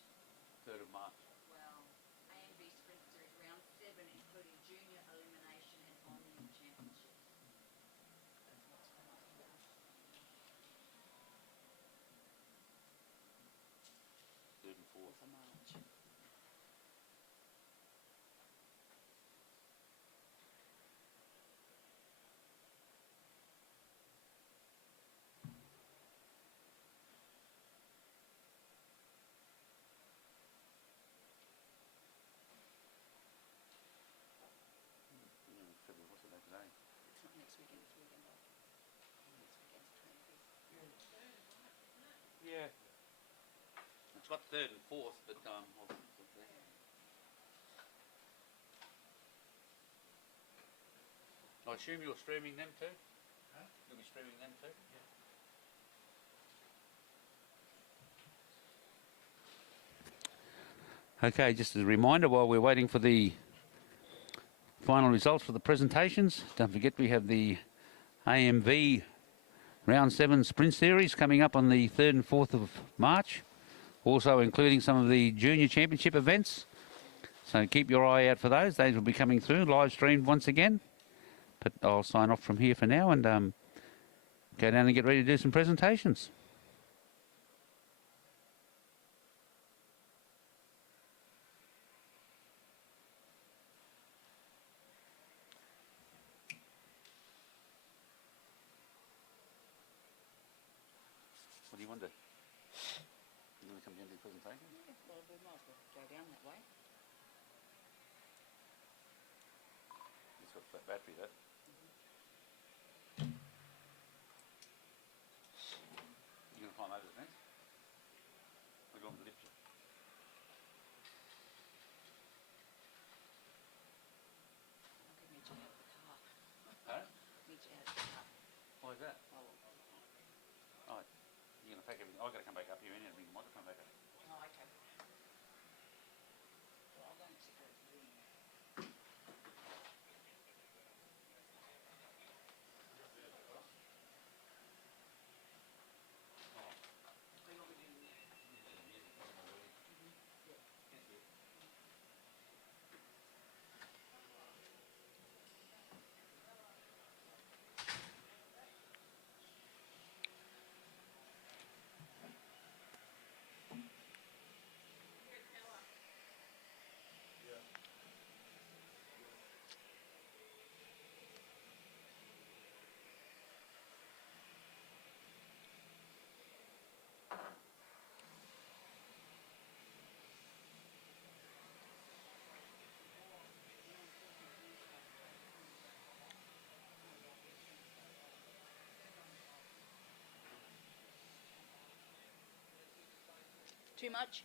3rd of March. Well, A and B Sprint Series round 7, including junior elimination and omnium championship. That's what's come up here. 3rd and 4th. 4th of March. February, what's the date today? It's not next weekend, it's the weekend after. Next weekend's the 25th. Yeah. It's got 3rd and 4th, but I assume you're streaming them too? Huh? You'll be streaming them too? Yeah. Okay, just as a reminder, while we're waiting for the final results for the presentations, don't forget we have the AMV Round 7 Sprint Series coming up on the 3rd and 4th of March, also including some of the Junior Championship events. So keep your eye out for those. Those will be coming through, live streamed once again. But I'll sign off from here for now and go down and get ready to do some presentations. What do you want to do? You want to come down to the presentation? Yeah, well, we might as well go down that way. It's got a flat battery, that. You going to climb over the fence? We're going to lift you. I could meet you out of the car. Huh? Meet you out of the car. Why is that? Oh, Oh, you're going to take everything. I've got to come back up here and bring the microphone back up. oh, okay. Well, I'll go and check out the room. Too much?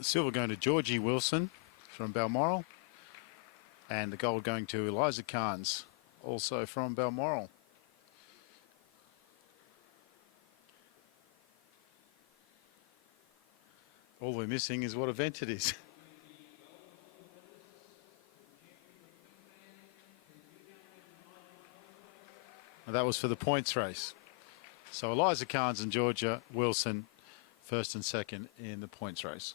Silver going to Georgie Wilson from Balmoral. And the gold going to Eliza Carnes, also from Balmoral. All we're missing is what event it is. And that was for the points race. So Eliza Carnes and Georgia Wilson, first and second in the points race.